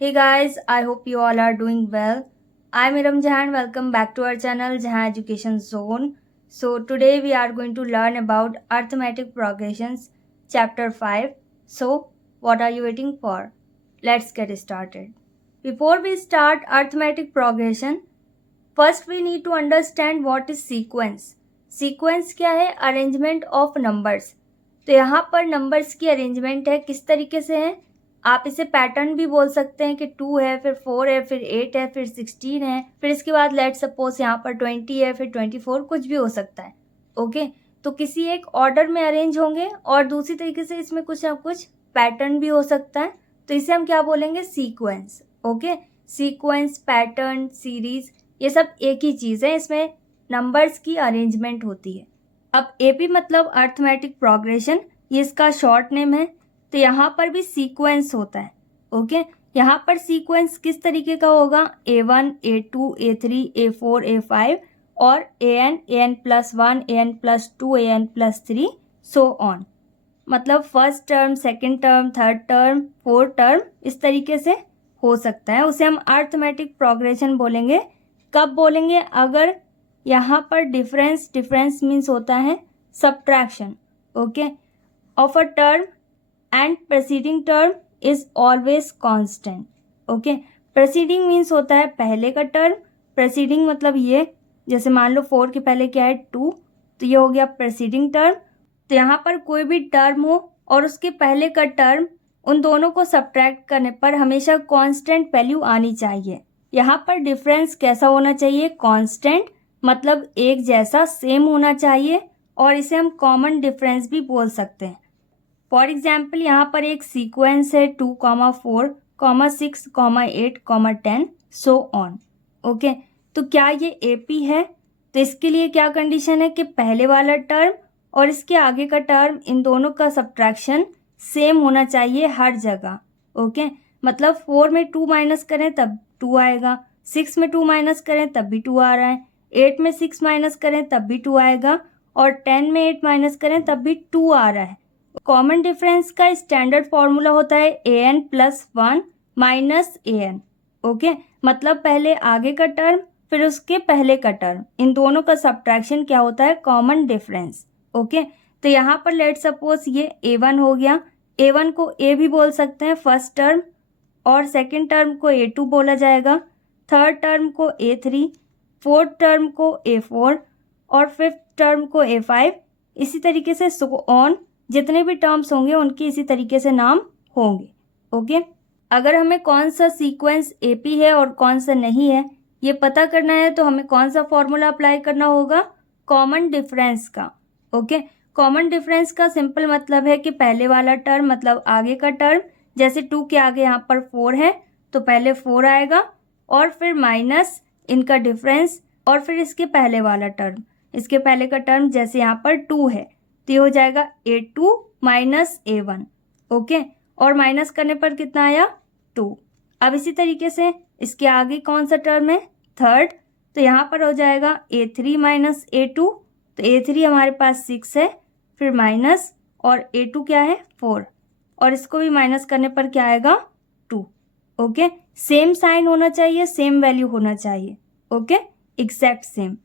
Hey guys, I hope you all are doing well. I'm Iram Jahan. Welcome back to our channel Jahan Education Zone. So today we are going to learn about arithmetic progressions chapter 5. So what are you waiting for? Let's get started. Before we start arithmetic progression, first we need to understand what is sequence. Sequence क्या है? Arrangement of numbers. तो यहाँ पर numbers की arrangement है किस तरीके से है. आप इसे पैटर्न भी बोल सकते हैं कि 2 है, फिर 4 है, फिर 8 है, फिर 16 है, फिर इसके बाद लेट सपोज यहाँ पर 20 है, फिर 24, कुछ भी हो सकता है. ओके, तो किसी एक ऑर्डर में अरेंज होंगे और दूसरी तरीके से इसमें कुछ ना कुछ पैटर्न भी हो सकता है. तो इसे हम क्या बोलेंगे? Sequence. Okay, sequence, pattern, series, ये सब एक ही चीज़ है. इसमें नंबर्स की अरेंजमेंट होती है. अब एपी मतलब अर्थमेटिक प्रोग्रेशन, ये इसका शॉर्ट नेम है. तो यहाँ पर भी सीक्वेंस होता है. ओके, यहाँ पर सीक्वेंस किस तरीके का होगा? A1, A2, A3, A4, A5 और AN+1, AN+2, AN+3 so on. मतलब first term, second term, third term, fourth term, इस तरीके से हो सकता है. उसे हम अर्थमेटिक प्रोग्रेशन बोलेंगे. कब बोलेंगे? अगर यहाँ पर डिफरेंस मीन्स होता है subtraction. Okay, of a term and preceding term is always constant. Okay, preceding means होता है पहले का टर्म. प्रेसीडिंग मतलब ये, जैसे मान लो 4 के पहले क्या है? 2, तो ये हो गया प्रेसीडिंग टर्म. तो यहाँ पर कोई भी टर्म हो और उसके पहले का टर्म, उन दोनों को सब्ट्रैक्ट करने पर हमेशा कांस्टेंट वैल्यू आनी चाहिए. यहाँ पर डिफरेंस कैसा होना चाहिए? कांस्टेंट, मतलब एक जैसा, सेम होना चाहिए. और इसे हम कॉमन डिफरेंस भी बोल सकते हैं. फॉर एग्जाम्पल यहाँ पर एक सीक्वेंस है 2, 4, 6, 8, 10 सो ऑन. ओके, तो क्या ये एपी है? तो इसके लिए क्या कंडीशन है कि पहले वाला टर्म और इसके आगे का टर्म, इन दोनों का सब्ट्रैक्शन सेम होना चाहिए हर जगह. ओके, मतलब 4 में 2 माइनस करें तब 2 आएगा, 6 में 2 माइनस करें तब भी 2 आ रहा है, 8 में 6 माइनस करें तब भी 2 आएगा, और 10 में 8 माइनस करें तब भी 2 आ रहा है. कॉमन डिफरेंस का स्टैंडर्ड फॉर्मूला होता है an+1 माइनस an. ओके, मतलब पहले आगे का टर्म फिर उसके पहले का टर्म, इन दोनों का सब्ट्रैक्शन क्या होता है? Common difference. ओके, तो यहाँ पर लेट सपोज ये a1 हो गया. a1 को a भी बोल सकते हैं फर्स्ट टर्म, और सेकेंड टर्म को a2 बोला जाएगा, थर्ड टर्म को a3, फोर्थ टर्म को a4 और फिफ्थ टर्म को a5. इसी तरीके से सो ऑन, जितने भी टर्म्स होंगे उनके इसी तरीके से नाम होंगे. ओके, अगर हमें कौन सा सीक्वेंस एपी है और कौन सा नहीं है ये पता करना है तो हमें कौन सा फॉर्मूला अप्लाई करना होगा? कॉमन डिफरेंस का. ओके, कॉमन डिफरेंस का सिंपल मतलब है कि पहले वाला टर्म मतलब आगे का टर्म, जैसे 2 के आगे यहाँ पर 4 है तो पहले 4 आएगा और फिर माइनस इनका डिफरेंस और फिर इसके पहले वाला टर्म, इसके पहले का टर्म जैसे यहाँ पर 2 है तो ये हो जाएगा a2 माइनस a1. ओके, और माइनस करने पर कितना आया? 2. अब इसी तरीके से इसके आगे कौन सा टर्म है? थर्ड, तो यहाँ पर हो जाएगा a3 माइनस a2. तो a3 हमारे पास 6 है, फिर माइनस, और a2 क्या है? 4, और इसको भी माइनस करने पर क्या आएगा? 2. ओके, सेम साइन होना चाहिए, सेम वैल्यू होना चाहिए. Okay, exact same.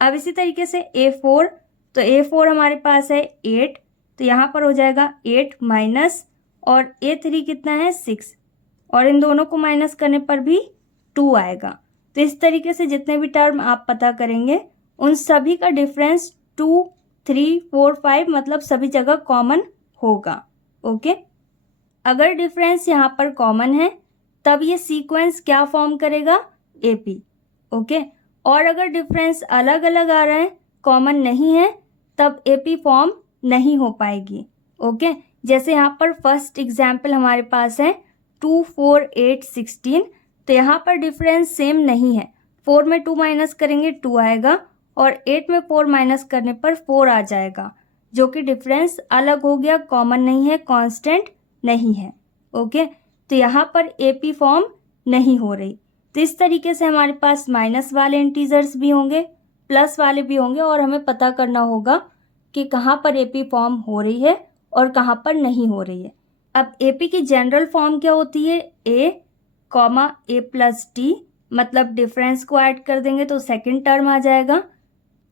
अब इसी तरीके से a4, तो a4 हमारे पास है 8, तो यहाँ पर हो जाएगा 8 माइनस, और a3 कितना है? 6, और इन दोनों को माइनस करने पर भी 2 आएगा. तो इस तरीके से जितने भी टर्म आप पता करेंगे उन सभी का डिफरेंस 2, 3, 4, 5 मतलब सभी जगह कॉमन होगा. ओके, अगर डिफरेंस यहाँ पर कॉमन है तब ये सीक्वेंस क्या फॉर्म करेगा? एपी. ओके, और अगर डिफरेंस अलग अलग आ रहा है, कॉमन नहीं है, तब एपी फॉर्म नहीं हो पाएगी. ओके, जैसे यहाँ पर फर्स्ट एग्जाम्पल हमारे पास है 2, 4, 8, 16. तो यहाँ पर डिफरेंस सेम नहीं है. 4 में 2 माइनस करेंगे 2 आएगा, और 8 में 4 माइनस करने पर 4 आ जाएगा, जो कि डिफरेंस अलग हो गया, कॉमन नहीं है, कांस्टेंट नहीं है. ओके, तो यहाँ पर एपी फॉर्म नहीं हो रही. तो इस तरीके से हमारे पास माइनस वाले इंटीजर्स भी होंगे, प्लस वाले भी होंगे, और हमें पता करना होगा कि कहाँ पर एपी फॉर्म हो रही है और कहाँ पर नहीं हो रही है. अब एपी की जनरल फॉर्म क्या होती है? ए कॉमा ए प्लस डी, मतलब डिफरेंस को ऐड कर देंगे तो सेकंड टर्म आ जाएगा,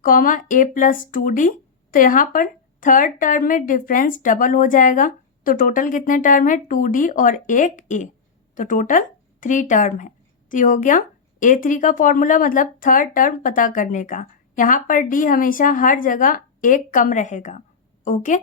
कॉमा ए प्लस 2d, तो यहाँ पर थर्ड टर्म में डिफरेंस डबल हो जाएगा, तो टोटल कितने टर्म है 2d और एक a, तो टोटल 3 टर्म है। तो ये हो गया a3 का फॉर्मूला, मतलब थर्ड टर्म पता करने का। यहाँ पर d हमेशा हर जगह एक कम रहेगा, ओके।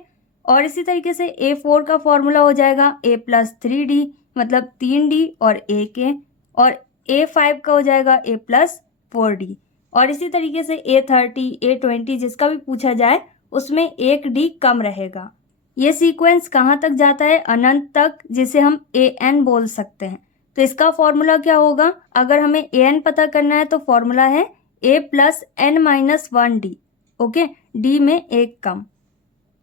और इसी तरीके से a4 का फॉर्मूला हो जाएगा a प्लस 3d, मतलब 3d और एक a, और a5 का हो जाएगा a प्लस 4d। और इसी तरीके से a30, a20 जिसका भी पूछा जाए उसमें एक d कम रहेगा। ये सीक्वेंस कहाँ तक जाता है? अनंत तक, जिसे हम an बोल सकते हैं। तो इसका फॉर्मूला क्या होगा? अगर हमें an पता करना है तो फॉर्मूला है a plus n minus 1d, okay, d में एक कम।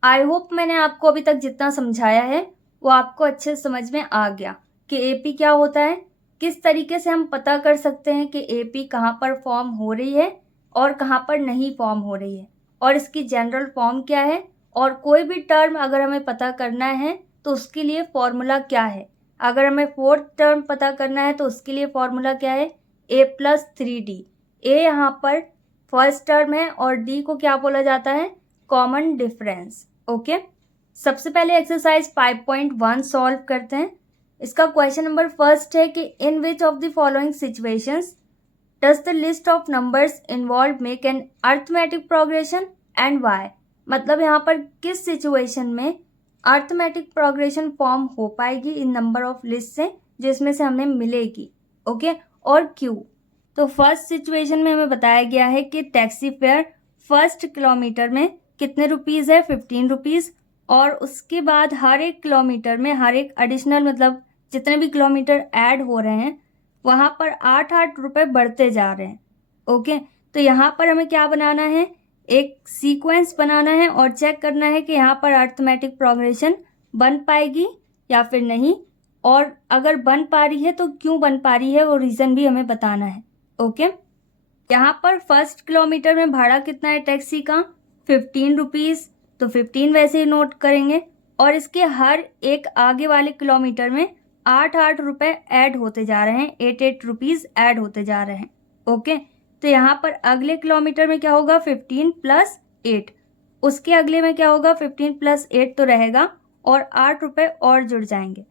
आई होप मैंने आपको अभी तक जितना समझाया है वो आपको अच्छे से समझ में आ गया कि एपी क्या होता है, किस तरीके से हम पता कर सकते हैं कि एपी कहाँ पर फॉर्म हो रही है और कहाँ पर नहीं फॉर्म हो रही है, और इसकी जनरल फॉर्म क्या है, और कोई भी टर्म अगर हमें पता करना है तो उसके लिए फॉर्मूला क्या है। अगर हमें फोर्थ टर्म पता करना है तो उसके लिए फॉर्मूला क्या है, a प्लस 3d। ए यहाँ पर फर्स्ट टर्म है और डी को क्या बोला जाता है, कॉमन डिफरेंस, ओके। सबसे पहले एक्सरसाइज 5.1 सॉल्व करते हैं। इसका क्वेश्चन नंबर फर्स्ट है कि in which of the following situations does the list of numbers involve make an arithmetic progression and why. मतलब यहाँ पर किस सिचुएशन में अर्थमेटिक प्रोग्रेशन फॉर्म हो पाएगी इन नंबर ऑफ लिस्ट से, जिसमें से हमें मिलेगी, ओके, और क्यों। तो फर्स्ट सिचुएशन में हमें बताया गया है कि टैक्सी फेयर फर्स्ट किलोमीटर में कितने रुपीज़ है, 15 रुपीज़, और उसके बाद हर एक किलोमीटर में हर एक एडिशनल, मतलब जितने भी किलोमीटर ऐड हो रहे हैं वहाँ पर 8-8 रुपये बढ़ते जा रहे हैं, ओके। तो यहाँ पर हमें क्या बनाना है, एक सीक्वेंस बनाना है और चेक करना है कि यहाँ पर अर्थमेटिक प्रोग्रेशन बन पाएगी या फिर नहीं, और अगर बन पा रही है तो क्यों बन पा रही है वो रीज़न भी हमें बताना है, ओके। यहाँ पर फर्स्ट किलोमीटर में भाड़ा कितना है टैक्सी का, 15 रुपीज़, तो 15 वैसे ही नोट करेंगे, और इसके हर एक आगे वाले किलोमीटर में 8-8 रुपये ऐड होते जा रहे हैं, 8-8 रुपीज़ ऐड होते जा रहे हैं, ओके। तो यहाँ पर अगले किलोमीटर में क्या होगा, 15 प्लस 8, उसके अगले में क्या होगा, 15 प्लस 8 तो रहेगा और 8 रुपये और जुड़ जाएंगे,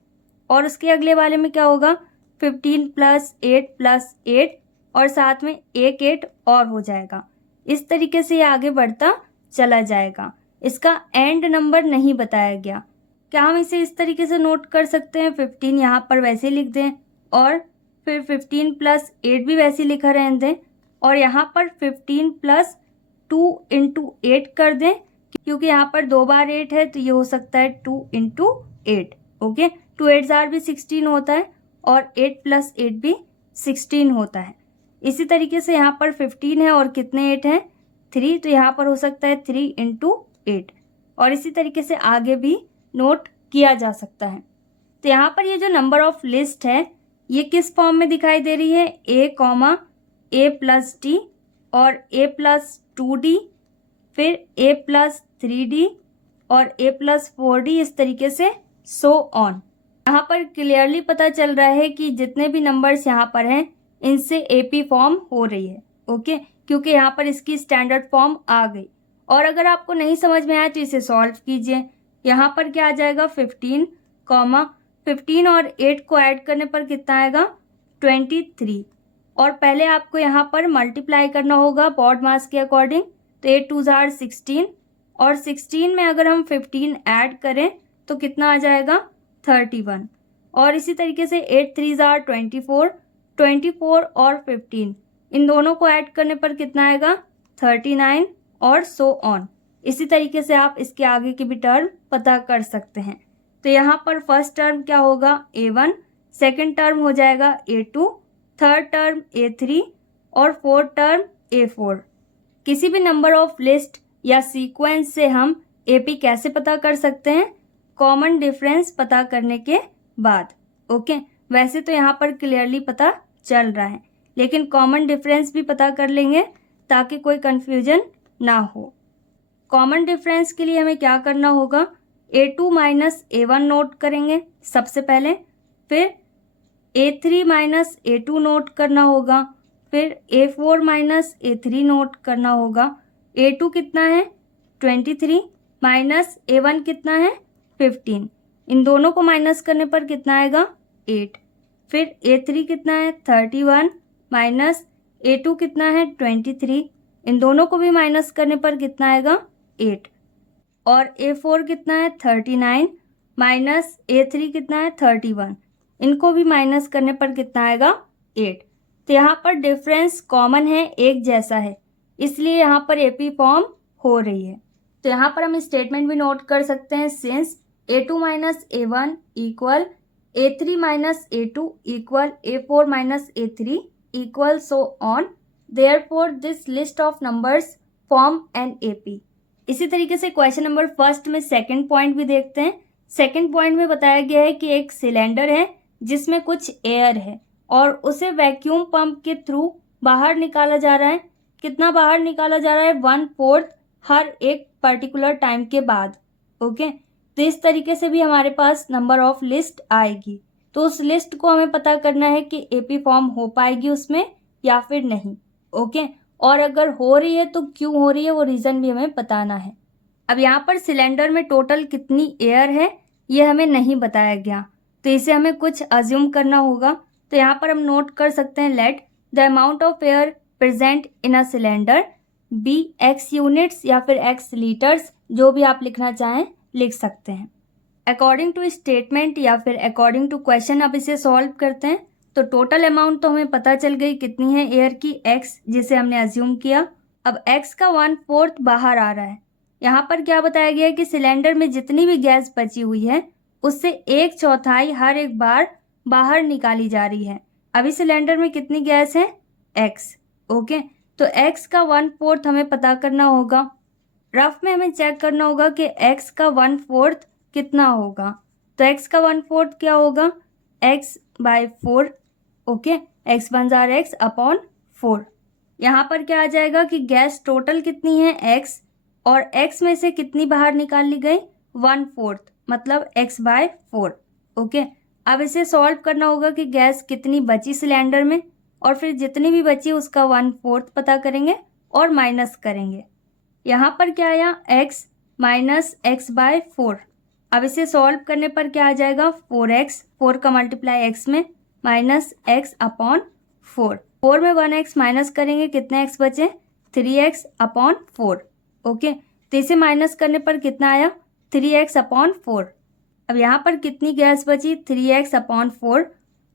और उसके अगले वाले में क्या होगा, 15 प्लस 8 और साथ में एक 8 और हो जाएगा। इस तरीके से ये आगे बढ़ता चला जाएगा। इसका एंड नंबर नहीं बताया गया। क्या हम इसे इस तरीके से नोट कर सकते हैं, 15 यहाँ पर वैसे लिख दें और फिर 15 प्लस 8 भी वैसे लिखा रहने दें, और यहाँ पर 15 प्लस 2 इंटू 8 कर दें, क्योंकि यहाँ पर 2 बार 8 है तो ये हो सकता है 2 इंटू 8, ओके। 2 8 जार भी 16 होता है और 8 प्लस 8 भी 16 होता है। इसी तरीके से यहाँ पर 15 है और कितने 8 हैं, 3, तो यहाँ पर हो सकता है 3 इंटू 8, और इसी तरीके से आगे भी नोट किया जा सकता है। तो यहाँ पर ये जो नंबर ऑफ लिस्ट है ये किस फॉर्म में दिखाई दे रही है, a प्लस डी और a प्लस 2d, फिर a प्लस 3d और a प्लस 4d, इस तरीके से सो ऑन। यहाँ पर क्लियरली पता चल रहा है कि जितने भी नंबर्स यहाँ पर हैं इनसे एपी फॉर्म हो रही है, ओके, क्योंकि यहाँ पर इसकी स्टैंडर्ड फॉर्म आ गई। और अगर आपको नहीं समझ में आया तो इसे सॉल्व कीजिए। यहाँ पर क्या आ जाएगा, 15 और 8 को ऐड करने पर कितना आएगा, 23, और पहले आपको यहाँ पर मल्टीप्लाई करना होगा बोर्ड मास के अकॉर्डिंग, तो 8 2 जार 16, और 16 में अगर हम 15 ऐड करें तो कितना आ जाएगा, 31, और इसी तरीके से 8 3 जार 24 और 15 इन दोनों को ऐड करने पर कितना आएगा, 39, और सो ऑन। इसी तरीके से आप इसके आगे की भी टर्म पता कर सकते हैं। तो यहाँ पर फर्स्ट टर्म क्या होगा, a1, सेकंड टर्म हो जाएगा a2, थर्ड टर्म a3 और फोर्थ टर्म a4। किसी भी नंबर ऑफ लिस्ट या सीक्वेंस से हम एपी कैसे पता कर सकते हैं, कॉमन डिफरेंस पता करने के बाद, ओके। वैसे तो यहाँ पर क्लियरली पता चल रहा है, लेकिन कॉमन डिफरेंस भी पता कर लेंगे ताकि कोई कंफ्यूजन ना हो। कॉमन डिफरेंस के लिए हमें क्या करना होगा, a2 माइनस a1 नोट करेंगे सबसे पहले, फिर A3 माइनस A2 नोट करना होगा, फिर A4 माइनस A3 नोट करना होगा। A2 कितना है 23 माइनस A1 कितना है 15, इन दोनों को माइनस करने पर कितना आएगा 8। फिर A3 कितना है 31 माइनस A2 कितना है 23, इन दोनों को भी माइनस करने पर कितना आएगा 8। और A4 कितना है 39 माइनस A3 कितना है 31, इनको भी माइनस करने पर कितना आएगा 8। तो यहाँ पर डिफरेंस कॉमन है, एक जैसा है, इसलिए यहाँ पर AP फॉर्म हो रही है। तो यहाँ पर हम स्टेटमेंट भी नोट कर सकते हैं, since A2 minus A1 equal A3 minus A2 equal A4 minus A3 equal so on, therefore this list of numbers form an AP। इसी तरीके से क्वेश्चन नंबर फर्स्ट में सेकंड पॉइंट भी देखते हैं। सेकंड पॉइंट में बताया गया है कि एक सिलेंडर है जिसमें कुछ एयर है और उसे वैक्यूम पंप के थ्रू बाहर निकाला जा रहा है। कितना बाहर निकाला जा रहा है 1/4 हर एक पर्टिकुलर टाइम के बाद। ओके, तो इस तरीके से भी हमारे पास नंबर ऑफ लिस्ट आएगी। तो उस लिस्ट को हमें पता करना है कि AP फॉर्म हो पाएगी उसमें या फिर नहीं। ओके, और अगर हो रही है तो क्यों हो रही है वो रीज़न भी हमें बताना है। अब यहाँ पर सिलेंडर में टोटल कितनी एयर है ये हमें नहीं बताया गया, तो इसे हमें कुछ अज्यूम करना होगा। तो यहाँ पर हम नोट कर सकते हैं, let the amount of air present in a cylinder be X units या फिर X लीटर्स, जो भी आप लिखना चाहें लिख सकते हैं। अकॉर्डिंग टू स्टेटमेंट या फिर अकॉर्डिंग टू क्वेश्चन अब इसे सॉल्व करते हैं। तो टोटल अमाउंट तो हमें पता चल गई कितनी है एयर की, X, जिसे हमने अज्यूम किया। अब X का 1/4 बाहर आ रहा है। यहाँ पर क्या बताया गया है कि सिलेंडर में जितनी भी गैस बची हुई है उससे 1/4 हर एक बार बाहर निकाली जा रही है। अभी सिलेंडर में कितनी गैस है X। ओके, तो X का 1/4 हमें पता करना होगा। रफ में हमें चेक करना होगा कि X का 1/4 कितना होगा। तो X का 1/4 क्या होगा X/4। Okay, X one jar X upon 4। यहाँ पर क्या आ जाएगा कि गैस टोटल कितनी है X और X में से कितनी बाहर निकाल ली गई 1/4, मतलब X/4। ओके, अब इसे सॉल्व करना होगा कि गैस कितनी बची सिलेंडर में, और फिर जितनी भी बची उसका 1/4 पता करेंगे और माइनस करेंगे। यहाँ पर क्या आया X माइनस X/4। अब इसे सॉल्व करने पर क्या आ जाएगा 4X, 4 का मल्टीप्लाई X में माइनस X अपॉन 4। 4 में 1X माइनस करेंगे, कितने X बचे 3X अपॉन 4। ओके, तो इसे माइनस करने पर कितना आया 3X अपॉन 4। अब यहाँ पर कितनी गैस बची 3X अपॉन 4।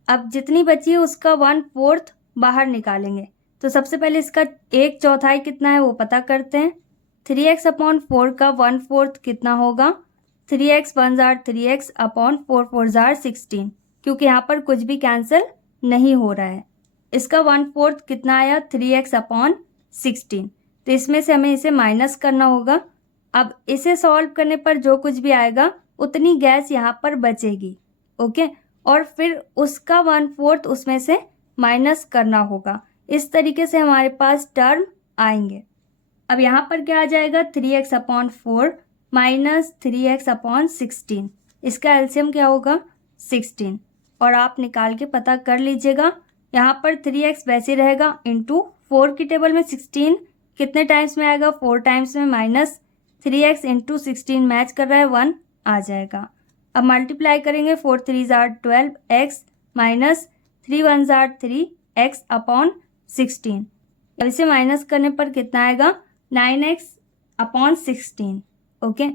अब जितनी बची है उसका 1/4 बाहर निकालेंगे। तो सबसे पहले इसका 1/4 कितना है वो पता करते हैं। 3X अपॉन 4 का 1/4 कितना होगा 3X one jar 3X upon 4 4 jar 16, क्योंकि यहाँ पर कुछ भी कैंसिल नहीं हो रहा है। इसका 1/4 कितना आया 3X अपॉन 16, तो इसमें से हमें इसे माइनस करना होगा। अब इसे सॉल्व करने पर जो कुछ भी आएगा उतनी गैस यहाँ पर बचेगी। ओके, और फिर उसका 1/4 उसमें से माइनस करना होगा। इस तरीके से हमारे पास टर्म आएंगे। अब यहाँ पर क्या आ जाएगा 3X upon 4 minus 3X upon 16, इसका एलसीएम क्या होगा 16, और आप निकाल के पता कर लीजिएगा। यहाँ पर 3X वैसे रहेगा इंटू 4 की टेबल में 16 कितने टाइम्स में आएगा 4 टाइम्स में, माइनस 3X इंटू 16 मैच कर रहा है 1 आ जाएगा। अब मल्टीप्लाई करेंगे 4 3 jar 12X minus 3 1 jar 3X upon 16। अब इसे माइनस करने पर कितना आएगा 9X अपॉन 16। ओके,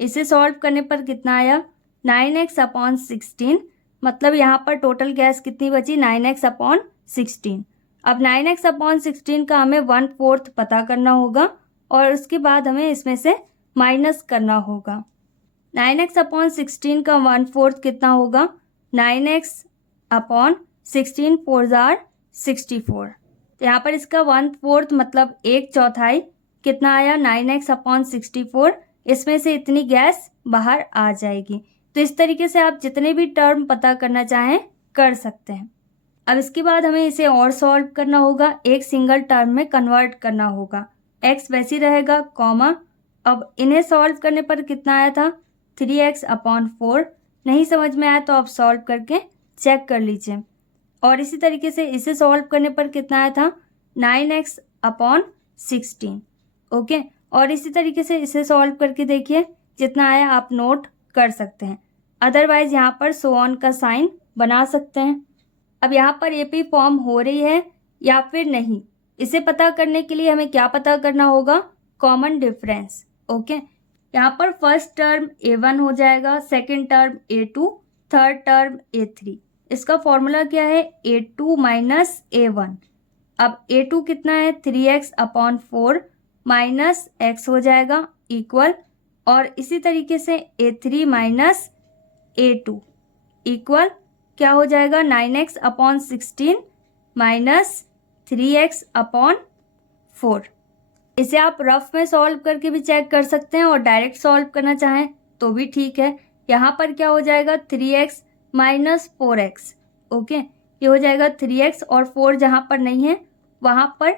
इसे सॉल्व करने पर कितना आया 9X अपॉन 16, मतलब यहाँ पर टोटल गैस कितनी बची 9X अपॉन 16। अब 9X अपॉन 16 का हमें 1/4 पता करना होगा और उसके बाद हमें इसमें से माइनस करना होगा। 9X अपॉन 16 का 1/4 कितना होगा 9X अपॉन 16 4 जार 64। तो यहाँ पर इसका 1/4 मतलब 1/4 कितना आया 9X अपॉन 64, इसमें से इतनी गैस बाहर आ जाएगी। तो इस तरीके से आप जितने भी टर्म पता करना चाहें कर सकते हैं। अब इसके बाद हमें इसे और सॉल्व करना होगा, एक सिंगल टर्म में कन्वर्ट करना होगा। X वैसे ही रहेगा कॉमा। अब इन्हें सॉल्व करने पर कितना आया था 3X अपॉन 4। नहीं समझ में आया तो आप सॉल्व करके चेक कर लीजिए। और इसी तरीके से इसे सॉल्व करने पर कितना आया था 9x/16। ओके, और इसी तरीके से इसे सॉल्व करके देखिए जितना आया आप नोट कर सकते हैं, अदरवाइज यहाँ पर सो ऑन का साइन बना सकते हैं। अब यहाँ पर एपी फॉर्म हो रही है या फिर नहीं, इसे पता करने के लिए हमें क्या पता करना होगा, कॉमन डिफरेंस। ओके, यहाँ पर फर्स्ट टर्म a1 हो जाएगा, second term a2, third term a3। इसका फॉर्मूला क्या है, a2 माइनस a1। अब a2 कितना है 3x/4 माइनस x हो जाएगा इक्वल, और इसी तरीके से a3 माइनस a2 इक्वल क्या हो जाएगा 9x/16 माइनस 3x/4। इसे आप रफ में सॉल्व करके भी चेक कर सकते हैं और डायरेक्ट सॉल्व करना चाहें तो भी ठीक है। यहाँ पर क्या हो जाएगा 3x माइनस 4x। ओके, ये हो जाएगा 3x और 4 जहाँ पर नहीं है वहाँ पर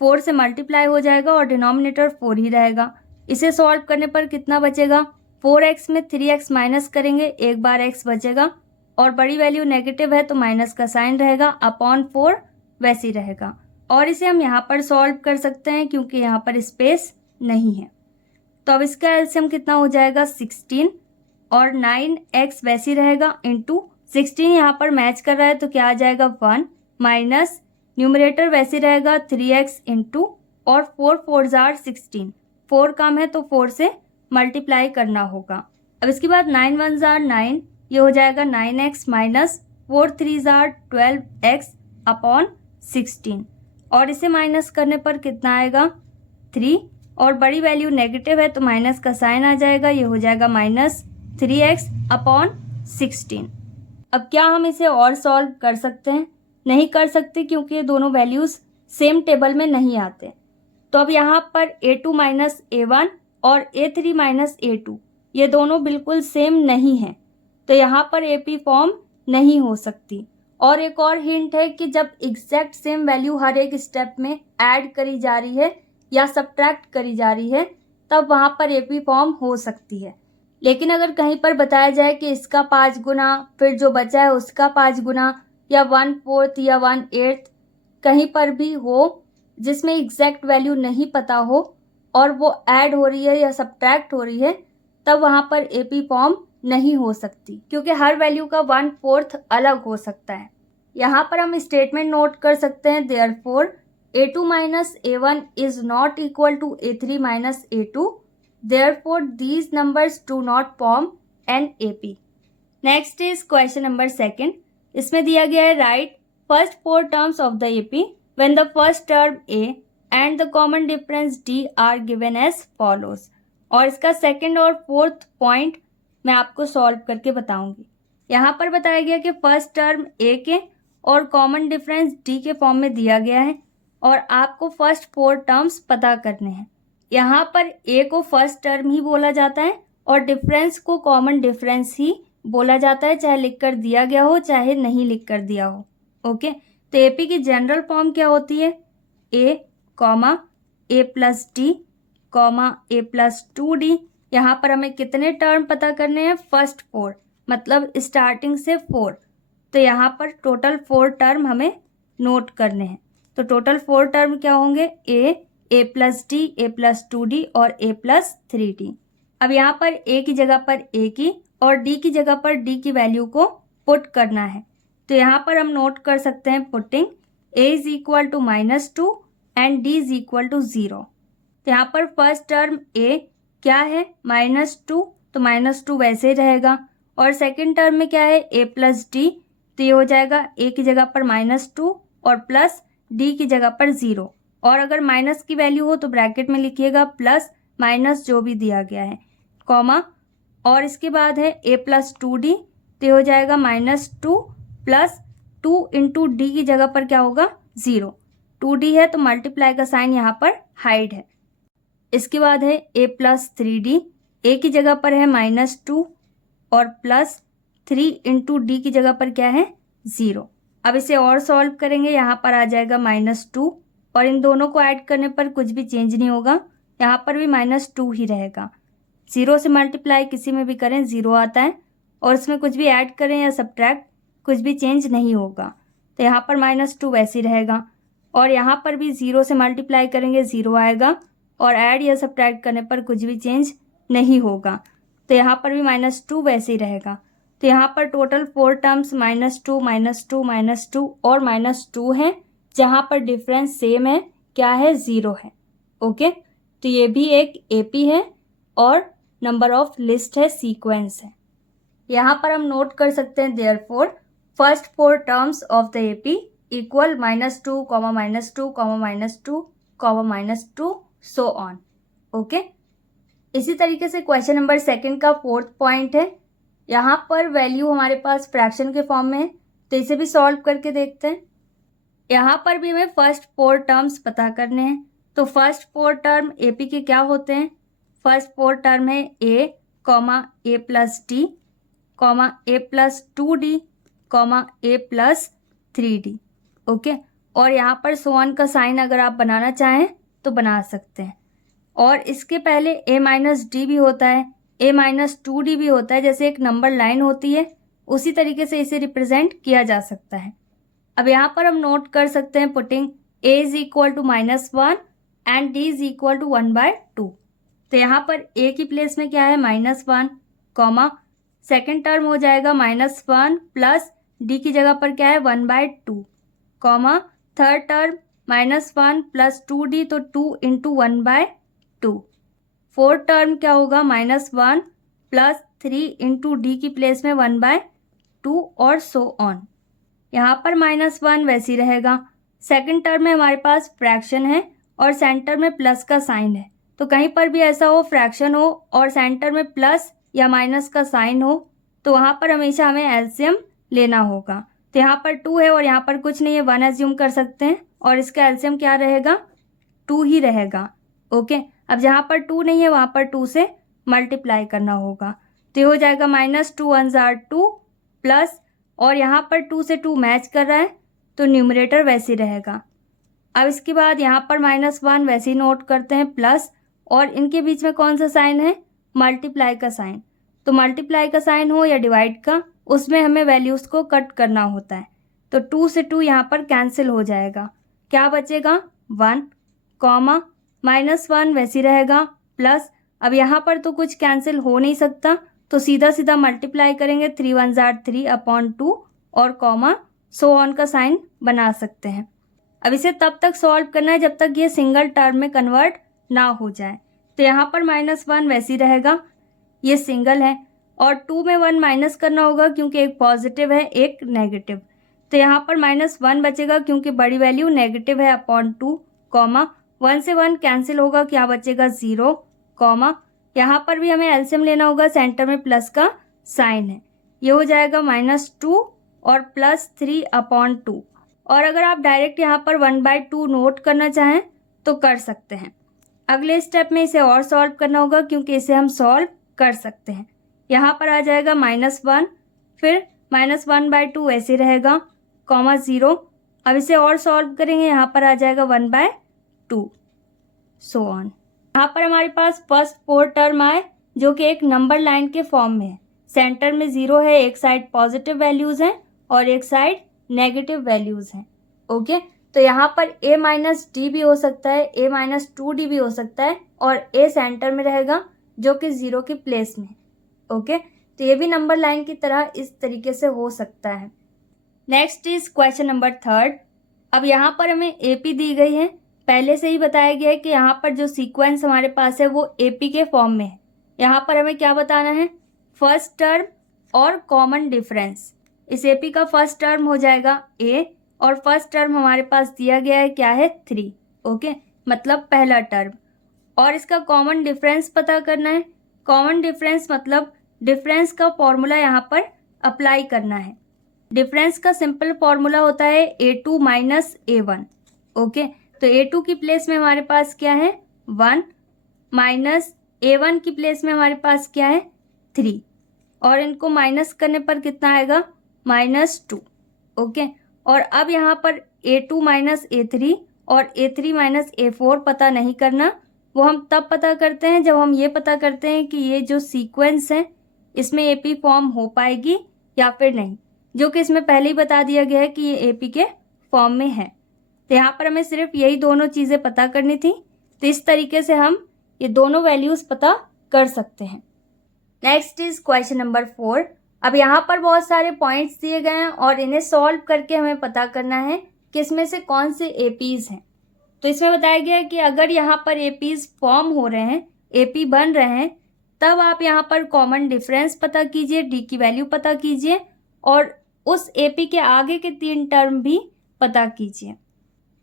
4 से मल्टीप्लाई हो जाएगा और डिनोमिनेटर 4 ही रहेगा। इसे सॉल्व करने पर कितना बचेगा, 4x में 3x माइनस करेंगे, एक बार x बचेगा और बड़ी वैल्यू नेगेटिव है तो माइनस का साइन रहेगा, अपॉन 4 वैसे ही रहेगा। और इसे हम यहाँ पर सॉल्व कर सकते हैं क्योंकि यहाँ पर स्पेस नहीं है। तो अब इसका एलसीएम कितना हो जाएगा 16 और 9x वैसे ही रहेगा इंटू 16 यहाँ पर मैच कर रहा है तो क्या आ जाएगा 1 माइनस न्यूमरेटर वैसे ही रहेगा 3x इंटू और 4 4 जार 16, 4 कम है तो 4 से मल्टीप्लाई करना होगा। अब इसके बाद 9 1 जार 9, ये हो जाएगा 9x minus 4 3 jar 12x upon 16, और इसे माइनस करने पर कितना आएगा 3, और बड़ी वैल्यू नेगेटिव है तो माइनस का साइन आ जाएगा, ये हो जाएगा माइनस 3x अपॉन 16। अब क्या हम इसे और सॉल्व कर सकते हैं, नहीं कर सकते क्योंकि ये दोनों वैल्यूज़ सेम टेबल में नहीं आते। तो अब यहाँ पर a2 माइनस a1 और a3 माइनस a2 ये दोनों बिल्कुल सेम नहीं हैं, तो यहाँ पर एपी फॉर्म नहीं हो सकती। और एक और हिंट है कि जब एग्जैक्ट सेम वैल्यू हर एक स्टेप में ऐड करी जा रही है या सब्ट्रैक्ट करी जा रही है तब वहाँ पर एपी फॉर्म हो सकती है। लेकिन अगर कहीं पर बताया जाए कि इसका 5 गुना फिर जो बचा है उसका 5 गुना या 1/4 या 1/8 कहीं पर भी हो जिसमें एग्जैक्ट वैल्यू नहीं पता हो और वो ऐड हो रही है या सब्ट्रैक्ट हो रही है, तब वहाँ पर एपी फॉर्म नहीं हो सकती क्योंकि हर वैल्यू का 1/4 अलग हो सकता है। यहाँ पर हम स्टेटमेंट नोट कर सकते हैं, therefore a2 minus a1 is not equal to a3 minus a2, therefore these numbers do not form an AP. Next is question number 2। इसमें दिया गया है right first 4 terms of the AP when the first term a and the common difference d are given as follows. और इसका second और fourth point मैं आपको solve करके बताऊंगी। यहाँ पर बताया गया कि फर्स्ट टर्म a के और कॉमन डिफरेंस d के फॉर्म में दिया गया है और आपको फर्स्ट 4 टर्म्स पता करने हैं। यहाँ पर a को फर्स्ट टर्म ही बोला जाता है और डिफरेंस को कॉमन डिफरेंस ही बोला जाता है, चाहे लिख कर दिया गया हो चाहे नहीं लिख कर दिया हो। ओके, तो एपी की जनरल फॉर्म क्या होती है, a comma a plus D comma a plus 2d। यहाँ पर हमें कितने टर्म पता करने हैं, फर्स्ट 4 मतलब स्टार्टिंग से 4, तो यहाँ पर टोटल 4 टर्म हमें नोट करने हैं। तो टोटल 4 टर्म क्या होंगे, a plus D a plus 2d और a प्लस 3d। अब यहाँ पर a की जगह पर a की और d की जगह पर d की वैल्यू को पुट करना है, तो यहाँ पर हम नोट कर सकते हैं putting a is equal to -2 and d is equal to 0। तो यहाँ पर फर्स्ट टर्म a क्या है -2, तो -2 वैसे ही रहेगा, और सेकंड टर्म में क्या है a प्लस डी, तो ये हो जाएगा a की जगह पर -2 और प्लस d की जगह पर 0, और अगर माइनस की वैल्यू हो तो ब्रैकेट में लिखिएगा प्लस माइनस जो भी दिया गया है, कॉमा, और इसके बाद है a प्लस 2d, तो ये हो जाएगा -2 प्लस 2 इंटू डी की जगह पर क्या होगा 0, 2d है तो मल्टीप्लाई का साइन यहाँ पर हाइड है। इसके बाद है a प्लस 3d, a की जगह पर है -2 और प्लस 3 इंटू डी की जगह पर क्या है 0। अब इसे और सॉल्व करेंगे, यहाँ पर आ जाएगा -2 और इन दोनों को ऐड करने पर कुछ भी चेंज नहीं होगा, यहाँ पर भी -2 ही रहेगा। 0 से मल्टीप्लाई किसी में भी करें 0 आता है और इसमें कुछ भी ऐड करें या सब्ट्रैक्ट कुछ भी चेंज नहीं होगा। तो यहाँ पर -2 वैसे ही रहेगा, और यहाँ पर भी 0 से मल्टीप्लाई करेंगे 0 आएगा, और ऐड या सब्ट्रैक्ट करने पर कुछ भी चेंज नहीं होगा, तो यहाँ पर भी -2 वैसे ही रहेगा। तो यहाँ पर टोटल 4 टर्म्स -2 -2 -2 और -2 हैं, जहाँ पर डिफरेंस सेम है, क्या है, 0 है। ओके, तो ये भी एक एपी है और नंबर ऑफ लिस्ट है, सीक्वेंस है। यहाँ पर हम नोट कर सकते हैं therefore first 4 terms of the AP equal -2, -2, -2, -2 so on. Okay, इसी तरीके से क्वेश्चन नंबर 2 का 4th पॉइंट है। यहाँ पर वैल्यू हमारे पास फ्रैक्शन के फॉर्म में है, तो इसे भी सॉल्व करके देखते हैं। यहाँ पर भी हमें फर्स्ट 4 टर्म्स पता करने हैं। तो फर्स्ट 4 टर्म एपी के क्या होते हैं? फर्स्ट 4 टर्म है a, a plus D, a plus 2d, a plus 3d। Okay, और यहाँ पर सोन का साइन अगर आप बनाना चाहें तो बना सकते हैं। और इसके पहले a माइनस डी भी होता है, a माइनस 2d भी होता है, जैसे एक नंबर लाइन होती है उसी तरीके से इसे रिप्रेजेंट किया जा सकता है। अब यहाँ पर हम नोट कर सकते हैं putting a is equal to -1 and d is equal to 1/2। तो यहाँ पर a की प्लेस में क्या है, -1, कॉमा सेकेंड टर्म हो जाएगा -1 प्लस d की जगह पर क्या है 1/2, comma third term -1 plus 2d, तो 2 इंटू 1/2। फोर्थ टर्म क्या होगा, -1 प्लस 3 इंटू डी की प्लेस में 1/2 और सो ऑन। यहाँ पर -1 वैसे ही रहेगा। सेकंड टर्म में हमारे पास फ्रैक्शन है और सेंटर में प्लस का साइन है, तो कहीं पर भी ऐसा हो फ्रैक्शन हो और सेंटर में प्लस या माइनस का साइन हो तो वहाँ पर हमेशा हमें एलसीएम लेना होगा। तो यहाँ पर 2 है और यहाँ पर कुछ नहीं है, 1 एज्यूम कर सकते हैं और इसका एलसीएम क्या रहेगा, 2 ही रहेगा। ओके, अब जहाँ पर 2 नहीं है वहाँ पर 2 से मल्टीप्लाई करना होगा, तो ये हो जाएगा -2 1 जार 2 प्लस, और यहाँ पर 2 से 2 मैच कर रहा है तो न्यूमरेटर वैसे ही रहेगा। अब इसके बाद यहाँ पर -1 वैसे ही नोट करते हैं प्लस, और इनके बीच में कौन सा साइन है, मल्टीप्लाई का साइन। तो मल्टीप्लाई का साइन हो या डिवाइड का, उसमें हमें वैल्यूज़ को कट करना होता है। तो 2 से 2 यहाँ पर कैंसिल हो जाएगा, क्या बचेगा 1, कॉमा -1 वैसे ही रहेगा प्लस, अब यहाँ पर तो कुछ कैंसिल हो नहीं सकता तो सीधा सीधा मल्टीप्लाई करेंगे, 3 1 जार 3/2 और कॉमा सो ऑन का साइन बना सकते हैं। अब इसे तब तक सॉल्व करना है जब तक ये सिंगल टर्म में कन्वर्ट ना हो जाए। तो यहाँ पर -1 वैसे ही रहेगा, ये सिंगल है, और 2 में 1 माइनस करना होगा क्योंकि एक पॉजिटिव है एक नेगेटिव। तो यहाँ पर -1 बचेगा क्योंकि बड़ी वैल्यू नेगेटिव है (2), कॉमा 1 से 1 कैंसिल होगा, क्या बचेगा 0, कॉमा यहाँ पर भी हमें एलसीएम लेना होगा, सेंटर में प्लस का साइन है, ये हो जाएगा -2 और +3/2। और अगर आप डायरेक्ट यहाँ पर 1/2 नोट करना चाहें तो कर सकते हैं। अगले स्टेप में इसे और सॉल्व करना होगा क्योंकि इसे हम सॉल्व कर सकते हैं। यहाँ पर आ जाएगा -1, फिर -1/2 ऐसे रहेगा, कॉमा 0। अब इसे और सॉल्व करेंगे, यहाँ पर आ जाएगा 1/2 सो ऑन। यहाँ पर हमारे पास फर्स्ट 4 टर्म आए जो कि एक नंबर लाइन के फॉर्म में है। सेंटर में 0 है, एक साइड पॉजिटिव वैल्यूज़ हैं और एक साइड नेगेटिव वैल्यूज़ हैं। ओके, तो यहाँ पर a माइनस डी भी हो सकता है, a माइनस 2d भी हो सकता है, और a सेंटर में रहेगा जो कि 0 की प्लेस में। ओके, तो ये भी नंबर लाइन की तरह इस तरीके से हो सकता है। Next is question number 3। अब यहाँ पर हमें AP दी गई है, पहले से ही बताया गया है कि यहाँ पर जो सीक्वेंस हमारे पास है वो AP के फॉर्म में है। यहाँ पर हमें क्या बताना है, फर्स्ट टर्म और कॉमन डिफरेंस। इस AP का फर्स्ट टर्म हो जाएगा A और फर्स्ट टर्म हमारे पास दिया गया है क्या है 3। ओके, मतलब पहला टर्म, और इसका कॉमन डिफरेंस पता करना है। कॉमन डिफरेंस मतलब डिफरेंस का फॉर्मूला यहाँ पर अप्लाई करना है। डिफरेंस का सिंपल फॉर्मूला होता है A2 माइनस A1। ओके, तो A2 की प्लेस में हमारे पास क्या है 1 माइनस A1 की प्लेस में हमारे पास क्या है 3, और इनको माइनस करने पर कितना आएगा -2। ओके, और अब यहाँ पर A2 माइनस A3 और A3 माइनस A4 पता नहीं करना, वो हम तब पता करते हैं जब हम ये पता करते हैं कि ये जो सीक्वेंस है इसमें AP फॉर्म हो पाएगी या फिर नहीं। जो कि इसमें पहले ही बता दिया गया है कि ये एपी के फॉर्म में है। तो यहाँ पर हमें सिर्फ यही दोनों चीज़ें पता करनी थी। तो इस तरीके से हम ये दोनों वैल्यूज़ पता कर सकते हैं। Next is question number 4। अब यहाँ पर बहुत सारे पॉइंट्स दिए गए हैं और इन्हें सॉल्व करके हमें पता करना है कि इसमें से कौन से एपीज हैं। तो इसमें बताया गया है कि अगर यहाँ पर एपीज फॉर्म हो रहे हैं, एपी बन रहे हैं, तब आप यहाँ पर कॉमन डिफरेंस पता कीजिए, डी की वैल्यू पता कीजिए और उस एपी के आगे के 3 टर्म भी पता कीजिए।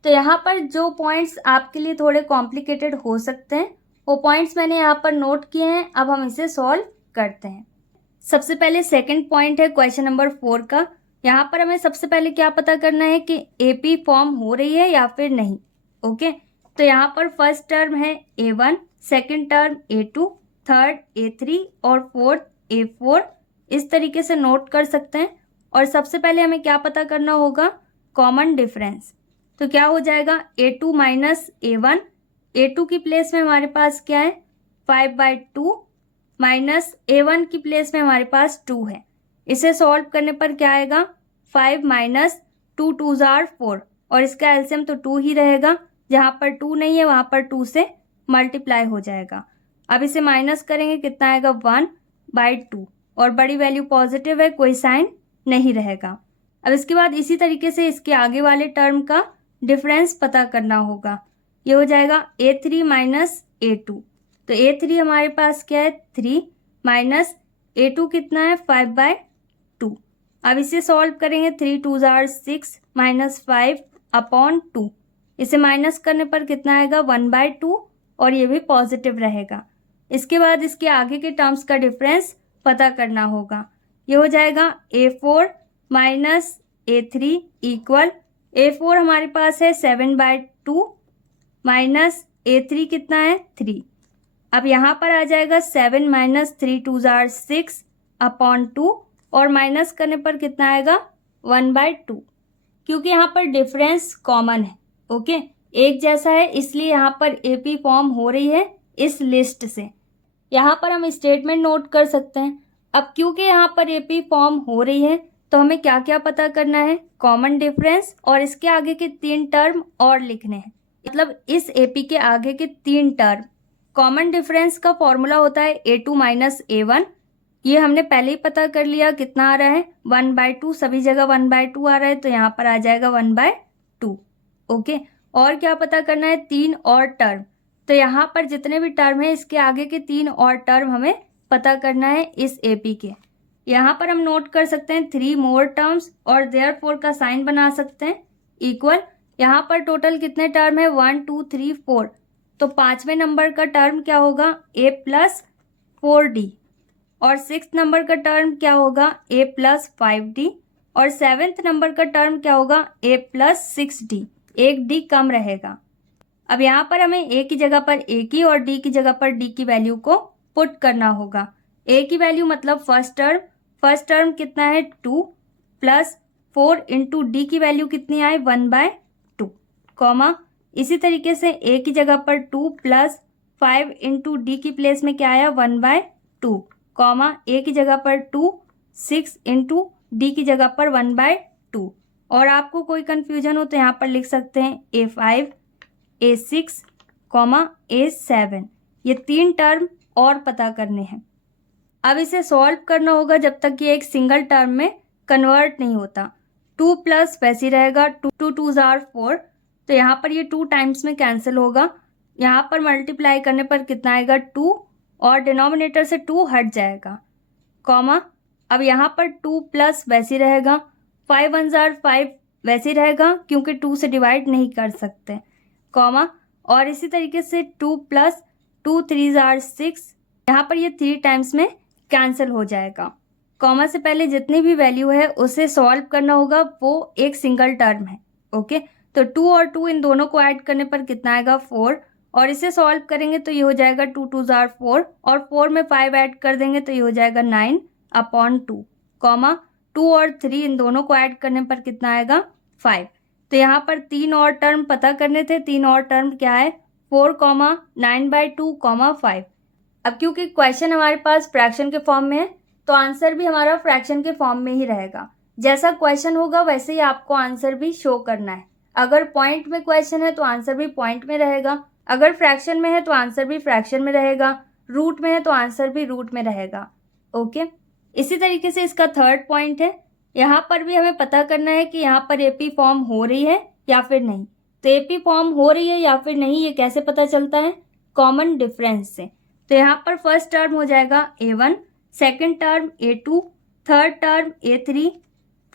तो यहाँ पर जो पॉइंट्स आपके लिए थोड़े कॉम्प्लिकेटेड हो सकते हैं, वो पॉइंट्स मैंने यहाँ पर नोट किए हैं। अब हम इसे सॉल्व करते हैं। सबसे पहले सेकंड पॉइंट है क्वेश्चन नंबर 4 का। यहाँ पर हमें सबसे पहले क्या पता करना है कि एपी फॉर्म हो रही है या फिर नहीं। ओके, तो यहाँ पर फर्स्ट टर्म है A1, second term A2, third A3 और फोर्थ A4। इस तरीके से नोट कर सकते हैं। और सबसे पहले हमें क्या पता करना होगा, कॉमन डिफरेंस। तो क्या हो जाएगा, A2 माइनस A1। A2 की प्लेस में हमारे पास क्या है, 5/2 माइनस A1 की प्लेस में हमारे पास 2 है। इसे सॉल्व करने पर क्या आएगा, 5 माइनस 2 2 जार 4 और इसका एलसीएम तो 2 ही रहेगा। जहाँ पर 2 नहीं है वहाँ पर 2 से मल्टीप्लाई हो जाएगा। अब इसे माइनस करेंगे, कितना आएगा, 1/2 और बड़ी वैल्यू पॉजिटिव है, कोई साइन नहीं रहेगा। अब इसके बाद इसी तरीके से इसके आगे वाले टर्म का डिफरेंस पता करना होगा। ये हो जाएगा A3 माइनस A2। तो A3 हमारे पास क्या है, 3 माइनस A2 कितना है, 5/2। अब इसे सॉल्व करेंगे, 3 2 जार 6 माइनस 5/2। इसे माइनस करने पर कितना आएगा, 1/2 और ये भी पॉजिटिव रहेगा। इसके बाद इसके आगे के टर्म्स का डिफरेंस पता करना होगा। ये हो जाएगा A4 minus A3 equal, A4 हमारे पास है 7/2 माइनस A3 कितना है, 3। अब यहाँ पर आ जाएगा 7 माइनस 3 2 जार 6/2 और माइनस करने पर कितना आएगा, 1/2। क्योंकि यहाँ पर डिफरेंस कॉमन है, ओके, एक जैसा है, इसलिए यहाँ पर एपी फॉर्म हो रही है इस लिस्ट से। यहाँ पर हम स्टेटमेंट नोट कर सकते हैं। अब क्योंकि यहाँ पर एपी फॉर्म हो रही है तो हमें क्या क्या पता करना है, कॉमन डिफरेंस और इसके आगे के 3 टर्म और लिखने हैं। मतलब इस एपी के आगे के 3 टर्म। कॉमन डिफरेंस का फॉर्मूला होता है A2 माइनस A1। ये हमने पहले ही पता कर लिया, कितना आ रहा है, 1/2। सभी जगह 1/2 आ रहा है तो यहाँ पर आ जाएगा 1/2। ओके, और क्या पता करना है, 3 और टर्म। तो यहाँ पर जितने भी टर्म है इसके आगे के 3 और टर्म हमें पता करना है इस एपी के। यहाँ पर हम नोट कर सकते हैं 3 मोर टर्म्स और देयरफॉर का साइन बना सकते हैं इक्वल। यहाँ पर टोटल कितने टर्म है, 1 2 3 4। तो 5वें नंबर का टर्म क्या होगा, A प्लस 4D और 6th नंबर का टर्म क्या होगा, A प्लस 5D और 7th नंबर का टर्म क्या होगा, A प्लस 6D। एक D कम रहेगा। अब यहाँ पर हमें A की जगह पर A की और D की जगह पर D की वैल्यू को पुट करना होगा। A की वैल्यू मतलब फर्स्ट टर्म कितना है, 2 प्लस 4 इंटू D की वैल्यू कितनी आए, 1/2 कॉमा। इसी तरीके से A की जगह पर 2 प्लस 5 इंटू D की प्लेस में क्या आया, 1/2 कॉमा। A की जगह पर 2, 6 इंटू D की जगह पर 1/2। और आपको कोई कन्फ्यूजन हो तो यहाँ पर लिख सकते हैं A5, A6 कॉमा A7। ये 3 टर्म और पता करने हैं। अब इसे सॉल्व करना होगा जब तक ये एक सिंगल टर्म में कन्वर्ट नहीं होता। 2 प्लस वैसे ही रहेगा, 2 2 जार 4। तो यहाँ पर ये 2 टाइम्स में कैंसिल होगा। यहाँ पर मल्टीप्लाई करने पर कितना आएगा, 2 और डिनोमिनेटर से 2 हट जाएगा कॉमा। अब यहाँ पर 2 प्लस वैसे ही रहेगा, 5 1 जार 5 वैसे ही रहेगा क्योंकि 2 से डिवाइड नहीं कर सकते कॉमा। और इसी तरीके से 2 प्लस 2 3 जार 6। यहाँ पर ये 3 टाइम्स में कैंसिल हो जाएगा। कॉमा से पहले जितनी भी वैल्यू है उसे सॉल्व करना होगा, वो एक सिंगल टर्म है। ओके, तो 2 और 2 इन दोनों को ऐड करने पर कितना आएगा, 4 और इसे सॉल्व करेंगे तो ये हो जाएगा 2 2 जार 4 और 4 में 5 ऐड कर देंगे तो ये हो जाएगा 9/2 कॉमा। 2 और 3 इन दोनों को ऐड करने पर कितना आएगा, 5। तो यहाँ पर 3 और टर्म पता करने थे। 3 और टर्म क्या है, 4 9/2 5। अब क्योंकि क्वेश्चन हमारे पास फ्रैक्शन के फॉर्म में है तो आंसर भी हमारा फ्रैक्शन के फॉर्म में ही रहेगा। जैसा क्वेश्चन होगा वैसे ही आपको आंसर भी शो करना है। अगर पॉइंट में क्वेश्चन है तो आंसर भी पॉइंट में रहेगा, अगर फ्रैक्शन में है तो आंसर भी फ्रैक्शन में रहेगा, रूट में है तो आंसर भी रूट में रहेगा। ओके, इसी तरीके से इसका थर्ड पॉइंट है, यहाँ पर भी हमें पता करना है कि यहाँ पर एपी फॉर्म हो रही है या फिर नहीं। तो एपी फॉर्म हो रही है या फिर नहीं ये कैसे पता चलता है? कॉमन डिफरेंस से। तो यहाँ पर फर्स्ट टर्म हो जाएगा A1, second term A2, third term A3,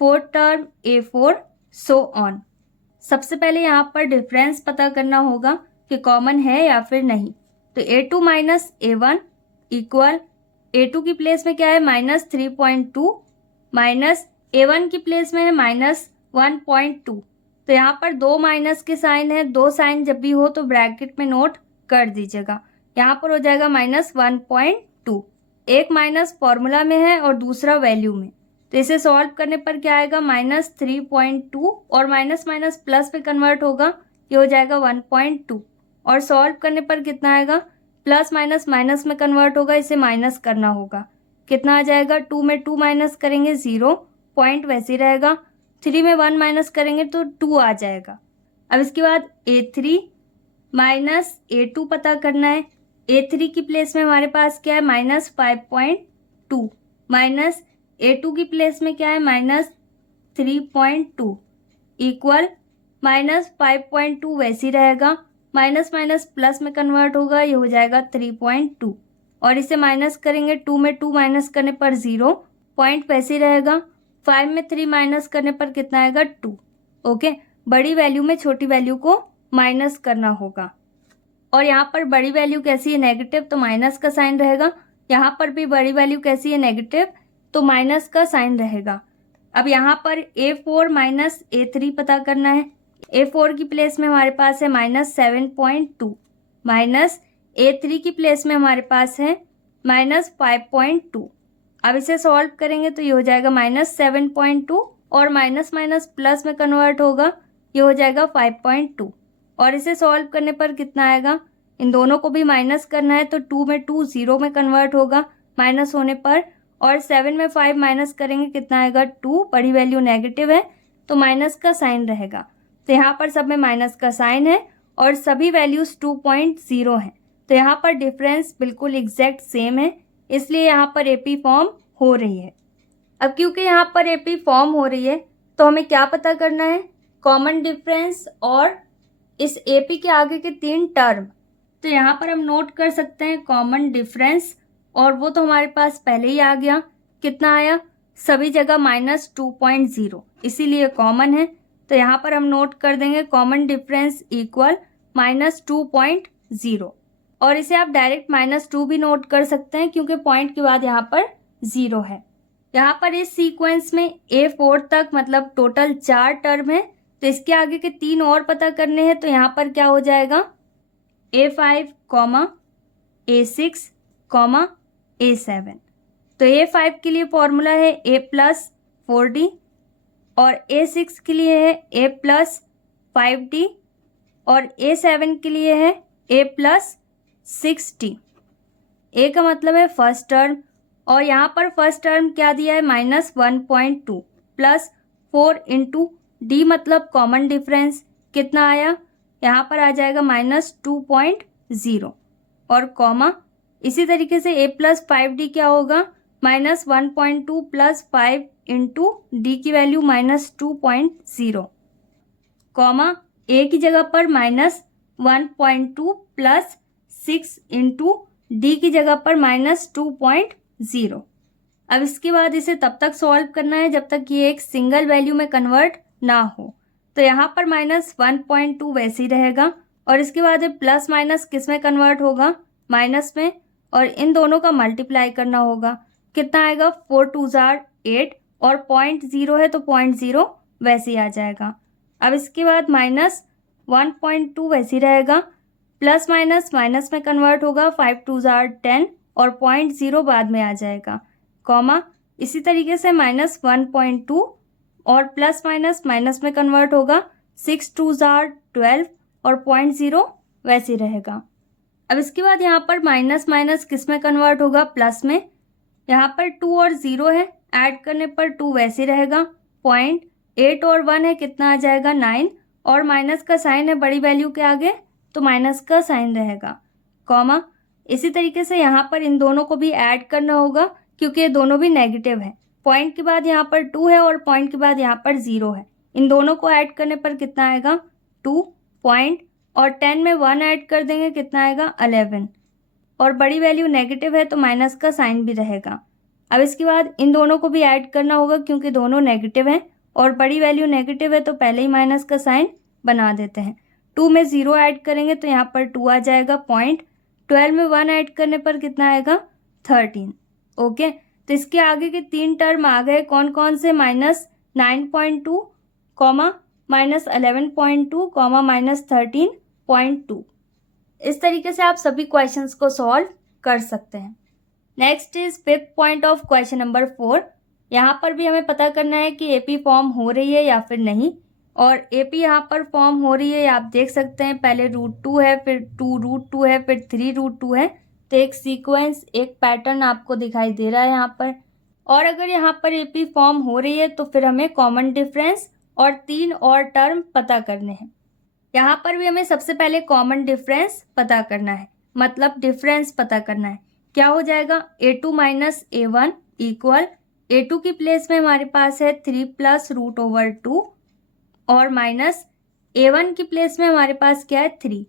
fourth term A4, so on. सबसे पहले यहाँ पर डिफरेंस पता करना होगा कि कॉमन है या फिर नहीं। तो A2 minus A1 equal, A2 की प्लेस में क्या है -3.2, माइनस A1 की प्लेस में है -1.2। तो यहाँ पर दो माइनस के साइन है, दो साइन जब भी हो तो ब्रैकेट में नोट कर दीजिएगा। यहाँ पर हो जाएगा -1.2। एक माइनस फॉर्मूला में है और दूसरा वैल्यू में, तो इसे सॉल्व करने पर क्या आएगा -3.2 और माइनस माइनस प्लस पे कन्वर्ट होगा, ये हो जाएगा 1.2। और सॉल्व करने पर कितना आएगा, प्लस माइनस माइनस में कन्वर्ट होगा, इसे माइनस करना होगा। कितना आ जाएगा, 2 में 2 माइनस करेंगे 0, पॉइंट वैसे ही रहेगा। 3 में 1 माइनस करेंगे तो 2 आ जाएगा। अब इसके बाद A3 माइनस A2 पता करना है। A3 की प्लेस में हमारे पास क्या है -5.2, माइनस A2 की प्लेस में क्या है -3.2 इक्वल -5.2 वैसे ही रहेगा, माइनस माइनस प्लस में कन्वर्ट होगा, ये हो जाएगा 3.2। और इसे माइनस करेंगे, 2 में 2 माइनस करने पर 0, पॉइंट वैसे ही रहेगा। 5 में 3 माइनस करने पर कितना आएगा 2। ओके, बड़ी वैल्यू में छोटी वैल्यू को माइनस करना होगा। और यहाँ पर बड़ी वैल्यू कैसी है नेगेटिव, तो माइनस का साइन रहेगा। यहाँ पर भी बड़ी वैल्यू कैसी है नेगेटिव, तो माइनस का साइन रहेगा। अब यहाँ पर A4 माइनस A3 पता करना है। A4 की प्लेस में हमारे पास है -7.2, माइनस A3 की प्लेस में हमारे पास है -5.2। अब इसे सॉल्व करेंगे तो ये हो जाएगा -7.2 और माइनस माइनस प्लस में कन्वर्ट होगा, ये हो जाएगा 5.2। और इसे सॉल्व करने पर कितना आएगा, इन दोनों को भी माइनस करना है तो 2 में 2 0 में कन्वर्ट होगा माइनस होने पर, और 7 में 5 माइनस करेंगे कितना आएगा 2, बड़ी वैल्यू नेगेटिव है तो माइनस का साइन रहेगा। तो यहाँ पर सब में माइनस का साइन है और सभी वैल्यूज 2.0 है, तो यहाँ पर डिफरेंस बिल्कुल एग्जैक्ट सेम है, इसलिए यहाँ पर एपी फॉर्म हो रही है। अब क्योंकि यहाँ पर एपी फॉर्म हो रही है तो हमें क्या पता करना है, कॉमन डिफरेंस और इस एपी के आगे के 3 टर्म। तो यहाँ पर हम नोट कर सकते हैं कॉमन डिफरेंस, और वो तो हमारे पास पहले ही आ गया। कितना आया, सभी जगह -2.0, इसीलिए कॉमन है। तो यहाँ पर हम नोट कर देंगे कॉमन डिफरेंस इक्वल -2.0, और इसे आप डायरेक्ट -2 भी नोट कर सकते हैं क्योंकि पॉइंट के बाद यहाँ पर 0 है। यहाँ पर इस सीक्वेंस में A4 तक मतलब टोटल 4 टर्म है, तो इसके आगे के 3 और पता करने हैं। तो यहाँ पर क्या हो जाएगा A5, A6, A7। तो A5 के लिए फॉर्मूला है A+4D, और A6 के लिए है A+5D, और A7 के लिए है A+6D। A का मतलब है फर्स्ट टर्म, और यहाँ पर फर्स्ट टर्म क्या दिया है -1.2 प्लस 4 इंटू D मतलब कॉमन डिफरेंस, कितना आया, यहाँ पर आ जाएगा -2.0, और कॉमा इसी तरीके से A+5D क्या होगा -1.2 प्लस 5 इंटू D की वैल्यू -2.0, कॉमा A की जगह पर -1.2 प्लस 6 इंटू D की जगह पर -2.0। अब इसके बाद इसे तब तक सॉल्व करना है जब तक ये एक सिंगल वैल्यू में कन्वर्ट ना हो। तो यहाँ पर -1.2 वैसे ही रहेगा, और इसके बाद प्लस माइनस किस में कन्वर्ट होगा, माइनस में, और इन दोनों का मल्टीप्लाई करना होगा। कितना आएगा 4 2 8, और 0.0 है तो 0.0 वैसे ही आ जाएगा। अब इसके बाद -1.2 वैसे ही रहेगा, प्लस माइनस माइनस में कन्वर्ट होगा, 5 2 10, और 0.0 बाद में आ जाएगा, कॉमा इसी तरीके से -1.2 और प्लस माइनस माइनस में कन्वर्ट होगा, 6 2 12, और 0.0 वैसे ही रहेगा। अब इसके बाद यहाँ पर माइनस माइनस किस में कन्वर्ट होगा, प्लस में। यहाँ पर 2 और 0 है, ऐड करने पर 2 वैसे रहेगा, 0.8 और 1 है, कितना आ जाएगा 9, और माइनस का साइन है बड़ी वैल्यू के आगे तो माइनस का साइन रहेगा, कॉमा। इसी तरीके से यहाँ पर इन दोनों को भी ऐड करना होगा क्योंकि ये दोनों भी नेगेटिव है। पॉइंट के बाद यहाँ पर 2 है और पॉइंट के बाद यहाँ पर 0 है। इन दोनों को ऐड करने पर कितना आएगा 2 पॉइंट, और 10 में 1 ऐड कर देंगे कितना आएगा 11, और बड़ी वैल्यू नेगेटिव है तो माइनस का साइन भी रहेगा। अब इसके बाद इन दोनों को भी ऐड करना होगा क्योंकि दोनों नेगेटिव हैं और बड़ी वैल्यू नेगेटिव है तो पहले ही माइनस का साइन बना देते हैं। 2 में 0 ऐड करेंगे तो यहाँ पर 2 आ जाएगा पॉइंट, 12 में 1 ऐड करने पर कितना आएगा 13। ओके, तो इसके आगे के 3 टर्म आ गए, कौन कौन से, -9.2 कॉमा -11.2 कॉमा -13.2। इस तरीके से आप सभी क्वेश्चंस को सॉल्व कर सकते हैं। Next is 5th point of question number 4। यहाँ पर भी हमें पता करना है कि एपी फॉर्म हो रही है या फिर नहीं, और एपी यहाँ पर फॉर्म हो रही है, आप देख सकते हैं पहले √2 है, फिर 2√2 है, फिर 3√2 है, तो एक सीक्वेंस, एक पैटर्न आपको दिखाई दे रहा है यहाँ पर। और अगर यहाँ पर एपी फॉर्म हो रही है तो फिर हमें कॉमन डिफरेंस और 3 और टर्म पता करने हैं। यहाँ पर भी हमें सबसे पहले कॉमन डिफरेंस पता करना है, मतलब डिफरेंस पता करना है। क्या हो जाएगा a2 minus a1 equal a2 की प्लेस में हमारे पास है 3 प्लस √2 और माइनस a1 की प्लेस में हमारे पास क्या है 3।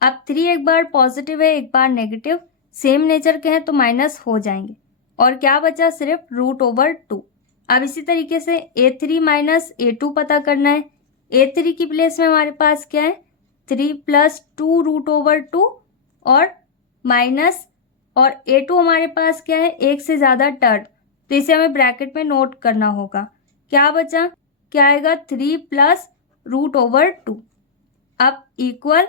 अब 3 एक बार पॉजिटिव है एक बार नेगेटिव, सेम नेचर के हैं तो माइनस हो जाएंगे, और क्या बचा सिर्फ √2। अब इसी तरीके से a3 माइनस a2 पता करना है। a3 की प्लेस में हमारे पास क्या है 3 प्लस 2√2 और माइनस, और a2 हमारे पास क्या है एक से ज़्यादा टर्म, तो इसे हमें ब्रैकेट में नोट करना होगा। क्या बचा, क्या आएगा 3 प्लस √2। अब इक्वल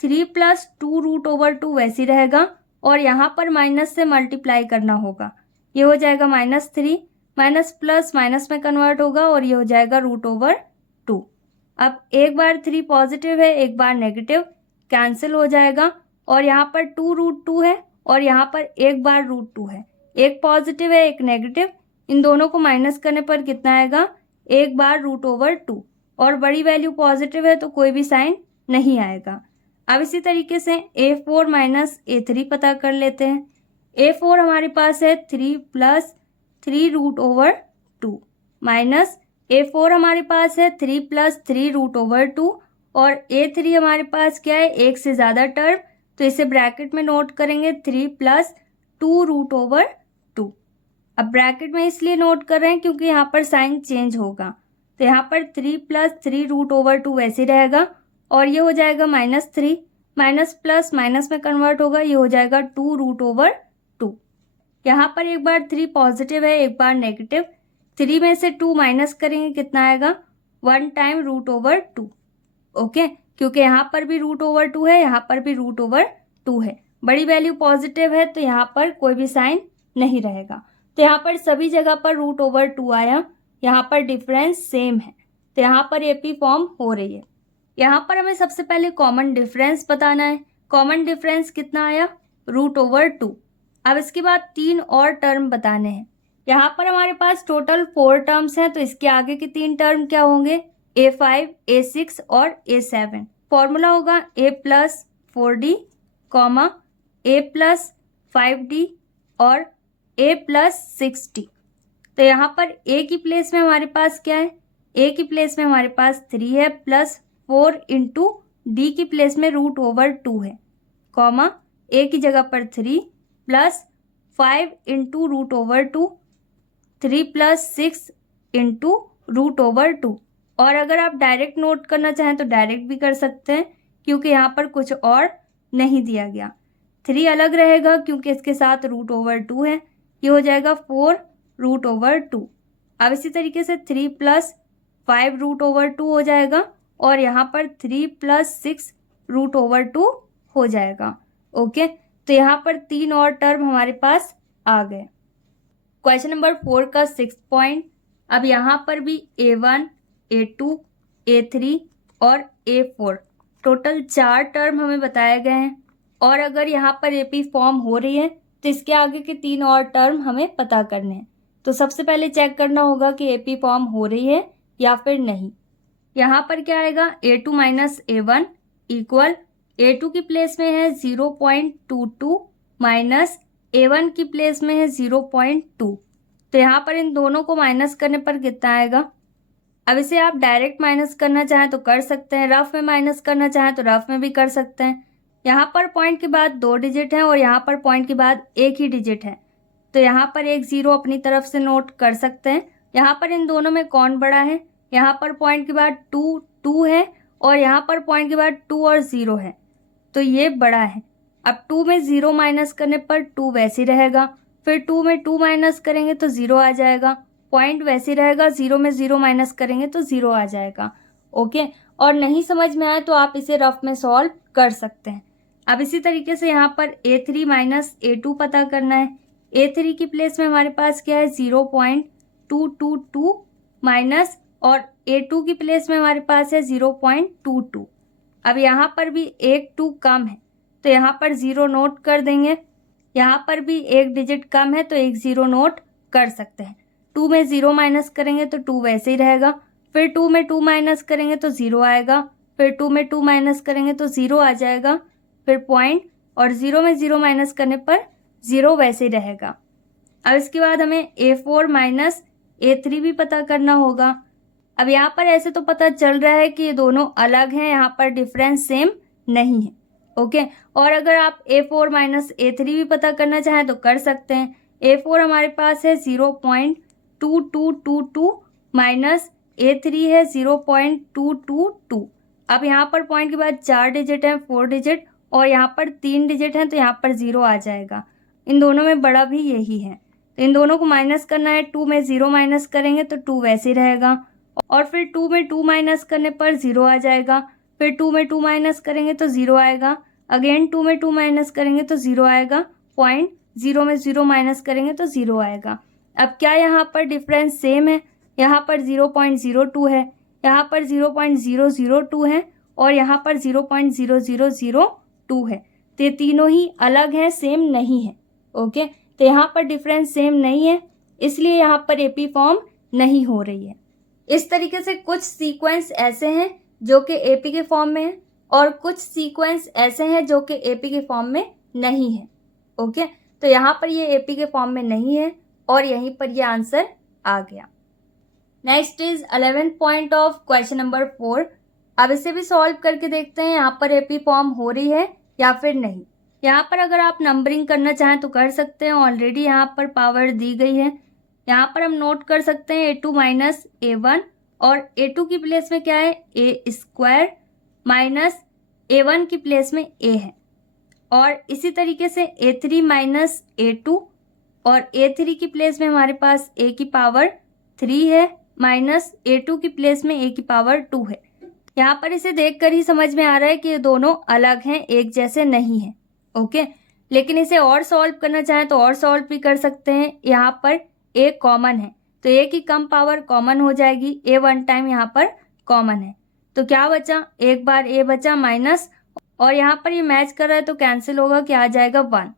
3 प्लस 2√2 वैसे ही रहेगा, और यहाँ पर माइनस से मल्टीप्लाई करना होगा। ये हो जाएगा -3, माइनस प्लस माइनस में कन्वर्ट होगा और ये हो जाएगा √2। अब एक बार 3 पॉजिटिव है एक बार नेगेटिव, कैंसिल हो जाएगा, और यहाँ पर 2√2 है और यहाँ पर एक बार √2 है, एक पॉजिटिव है एक नेगेटिव, इन दोनों को माइनस करने पर कितना आएगा एक बार √2, और बड़ी वैल्यू पॉजिटिव है तो कोई भी साइन नहीं आएगा। अब इसी तरीके से a4 माइनस a3 पता कर लेते हैं। a4 हमारे पास है 3 प्लस 3√2 माइनस a4 हमारे पास है 3 प्लस 3√2, और a3 हमारे पास क्या है एक से ज़्यादा टर्म, तो इसे ब्रैकेट में नोट करेंगे 3 प्लस 2√2। अब ब्रैकेट में इसलिए नोट कर रहे हैं क्योंकि यहाँ पर साइन चेंज होगा, तो यहाँ पर 3 प्लस 3√2 वैसे ही रहेगा, और ये हो जाएगा -3, माइनस प्लस माइनस में कन्वर्ट होगा, ये हो जाएगा 2√2। यहाँ पर एक बार 3 पॉजिटिव है एक बार नेगेटिव, 3 में से 2 माइनस करेंगे कितना आएगा 1 टाइम √2। ओके, क्योंकि यहाँ पर भी √2 है यहाँ पर भी √2 है, बड़ी वैल्यू पॉजिटिव है तो यहाँ पर कोई भी साइन नहीं रहेगा, तो यहाँ पर सभी जगह पर √2 आया, यहाँ पर डिफरेंस सेम है, तो यहाँ पर एपी फॉर्म हो रही है। यहाँ पर हमें सबसे पहले कॉमन डिफरेंस बताना है। कॉमन डिफरेंस कितना आया √2। अब इसके बाद 3 और टर्म बताने हैं। यहाँ पर हमारे पास टोटल 4 टर्म्स हैं, तो इसके आगे के 3 टर्म क्या होंगे a5, a6 और a7। फॉर्मूला होगा a plus 4d comma a plus 5d और a प्लस 6d। तो यहाँ पर a की प्लेस में हमारे पास क्या है, a की प्लेस में हमारे पास 3 है प्लस 4 इंटू डी की प्लेस में √2 है, कॉमा a की जगह पर 3 प्लस 5 इंटू √2, 3 प्लस 6 इंटू √2। और अगर आप डायरेक्ट नोट करना चाहें तो डायरेक्ट भी कर सकते हैं क्योंकि यहाँ पर कुछ और नहीं दिया गया। 3 अलग रहेगा क्योंकि इसके साथ √2 है, ये हो जाएगा 4√2। अब इसी तरीके से 3 प्लस 5√2 हो जाएगा, और यहाँ पर 3 प्लस 6√2 हो जाएगा। ओके, तो यहाँ पर 3 और टर्म हमारे पास आ गए। क्वेश्चन नंबर 4 का 6th पॉइंट। अब यहाँ पर भी a1, a2, a3 और a4 टोटल 4 टर्म हमें बताए गए हैं, और अगर यहाँ पर एपी फॉर्म हो रही है तो इसके आगे के 3 और टर्म हमें पता करने हैं। तो सबसे पहले चेक करना होगा कि AP फॉर्म हो रही है या फिर नहीं। यहाँ पर क्या आएगा, A2 minus A1 equal A2 की प्लेस में है 0.22 माइनस A1 की प्लेस में है 0.2। तो यहाँ पर इन दोनों को माइनस करने पर कितना आएगा। अब इसे आप डायरेक्ट माइनस करना चाहें तो कर सकते हैं, रफ में माइनस करना चाहें तो रफ में भी कर सकते हैं। यहाँ पर पॉइंट के बाद 2 डिजिट हैं और यहाँ पर पॉइंट के बाद एक ही डिजिट है, तो यहाँ पर एक 0 अपनी तरफ से नोट कर सकते हैं। यहाँ पर इन दोनों में कौन बड़ा है, यहाँ पर पॉइंट के बाद 2 है और यहाँ पर पॉइंट के बाद 2 और 0 है, तो ये बड़ा है। अब 2 में 0 माइनस करने पर 2 वैसे ही रहेगा, फिर 2 में 2 माइनस करेंगे तो 0 आ जाएगा, पॉइंट वैसे ही रहेगा, 0 में 0 माइनस करेंगे तो 0 आ जाएगा। ओके, और नहीं समझ में आए तो आप इसे रफ में सॉल्व कर सकते हैं। अब इसी तरीके से यहाँ पर A3 माइनस A2 पता करना है। A3 की प्लेस में हमारे पास क्या है 0.222 माइनस, और A2 की प्लेस में हमारे पास है 0.22। अब यहाँ पर भी एक 2 कम है तो यहाँ पर 0 नोट कर देंगे, यहाँ पर भी एक डिजिट कम है तो एक 0 नोट कर सकते हैं। 2 में 0 माइनस करेंगे तो 2 वैसे ही रहेगा, फिर 2 में 2 माइनस करेंगे तो 0 आएगा, फिर 2 में 2 माइनस करेंगे तो 0 आ जाएगा, फिर पॉइंट, और 0 में 0 माइनस करने पर 0 वैसे ही रहेगा। अब इसके बाद हमें A4 माइनस A3 भी पता करना होगा। अब यहाँ पर ऐसे तो पता चल रहा है कि ये दोनों अलग हैं, यहाँ पर डिफरेंस सेम नहीं है। ओके, और अगर आप A4 माइनस A3 भी पता करना चाहें तो कर सकते हैं। A4 हमारे पास है 0.2222 माइनस A3 है 0.222। अब यहाँ पर पॉइंट के बाद 4 डिजिट हैं, 4 डिजिट, और यहाँ पर 3 डिजिट हैं तो यहाँ पर 0 आ जाएगा। इन दोनों में बड़ा भी यही है, तो इन दोनों को माइनस करना है। 2 में 0 माइनस करेंगे तो 2 वैसे ही रहेगा, और फिर 2 में 2 माइनस करने पर 0 आ जाएगा, फिर 2 में 2 माइनस करेंगे तो 0 आएगा, अगेन 2 में 2 माइनस करेंगे तो 0 आएगा, पॉइंट, 0 में 0 माइनस करेंगे तो 0 आएगा। अब क्या यहाँ पर डिफरेंस सेम है, यहाँ पर 0.02 है, यहाँ पर 0.002 है, और यहाँ पर 0.0002 है, तो ये तीनों ही अलग हैं, सेम नहीं है। ओके, तो यहाँ पर डिफरेंस सेम नहीं है, इसलिए यहाँ पर AP फॉर्म नहीं हो रही है। इस तरीके से कुछ सीक्वेंस ऐसे हैं जो कि AP के फॉर्म में है, और कुछ सीक्वेंस ऐसे हैं जो कि AP के फॉर्म में नहीं है। ओके, तो यहाँ पर ये AP के फॉर्म में नहीं है, और यहीं पर ये आंसर आ गया। Next is 11th point of question number 4। अब इसे भी सॉल्व करके देखते हैं यहाँ पर AP फॉर्म हो रही है या फिर नहीं। यहाँ पर अगर आप नंबरिंग करना चाहें तो कर सकते हैं, ऑलरेडी यहाँ पर पावर दी गई है। यहाँ पर हम नोट कर सकते हैं A2 माइनस A1, और A2 की प्लेस में क्या है A² माइनस A1 की प्लेस में A है, और इसी तरीके से A3 माइनस A2, और A3 की प्लेस में हमारे पास A की पावर 3 है माइनस A2 की प्लेस में A की पावर 2 है। यहाँ पर इसे देखकर ही समझ में आ रहा है कि ये दोनों अलग हैं, एक जैसे नहीं हैं। ओके, लेकिन इसे और सॉल्व करना चाहें तो और सॉल्व भी कर सकते हैं। यहाँ पर A कॉमन है तो A की कम पावर कॉमन हो जाएगी, A 1 टाइम यहाँ पर कॉमन है, तो क्या बचा, एक बार A बचा माइनस, और यहाँ पर ये मैच कर रहा है तो कैंसिल होगा, क्या आ जाएगा 1।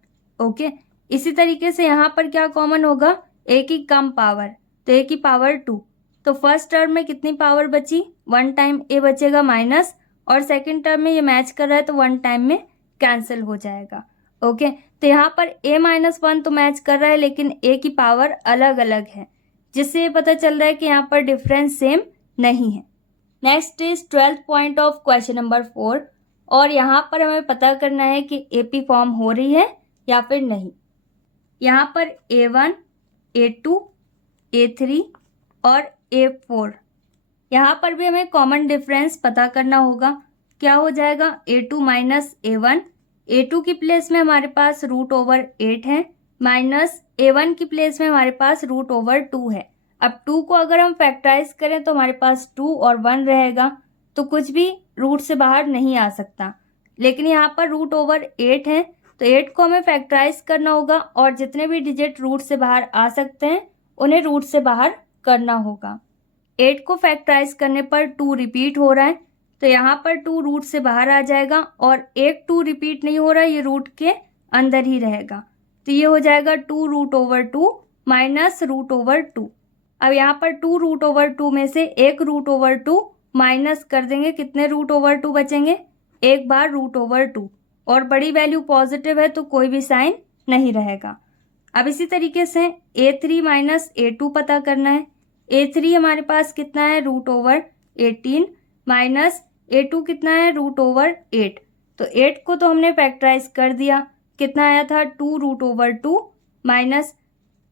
ओके, इसी तरीके से यहाँ पर क्या कॉमन होगा, A की कम पावर, तो A की पावर 2, तो फर्स्ट टर्म में कितनी पावर बची, 1 टाइम A बचेगा माइनस, और सेकेंड टर्म में ये मैच कर रहा है तो 1 टाइम में कैंसिल हो जाएगा। ओके, तो यहाँ पर A माइनस 1 तो मैच कर रहा है, लेकिन A की पावर अलग अलग है, जिससे ये पता चल रहा है कि यहाँ पर डिफरेंस सेम नहीं है। Next is 12th point of question number 4, और यहाँ पर हमें पता करना है कि AP फॉर्म हो रही है या फिर नहीं। यहाँ पर A1, A2, A3 और A4, यहाँ पर भी हमें कॉमन डिफरेंस पता करना होगा। क्या हो जाएगा, A2 माइनस A1, A2 की प्लेस में हमारे पास √8 है, माइनस A1 की प्लेस में हमारे पास √2 है। अब 2 को अगर हम फैक्टराइज करें तो हमारे पास 2 और 1 रहेगा, तो कुछ भी रूट से बाहर नहीं आ सकता, लेकिन यहाँ पर √8 है, तो 8 को हमें फैक्टराइज करना होगा, और जितने भी डिजिट रूट से बाहर आ सकते हैं उन्हें रूट से बाहर करना होगा। 8 को फैक्टराइज करने पर 2 रिपीट हो रहा है, तो यहाँ पर 2 रूट से बाहर आ जाएगा, और एक 2 रिपीट नहीं हो रहा है, ये रूट के अंदर ही रहेगा, तो ये हो जाएगा 2√2 माइनस रूट ओवर टू। अब यहाँ पर 2 रूट ओवर 2 में से 1 रूट ओवर 2 माइनस कर देंगे, कितने रूट ओवर 2 बचेंगे, 1 बार रूट ओवर 2, और बड़ी वैल्यू पॉजिटिव है तो कोई भी साइन नहीं रहेगा। अब इसी तरीके से a3 माइनस a2 पता करना है। a3 हमारे पास कितना है, रूट ओवर 18, माइनस a2 कितना है, रूट ओवर 8। तो 8 को तो हमने फैक्टराइज कर दिया, कितना आया था, 2 रूट ओवर 2, माइनस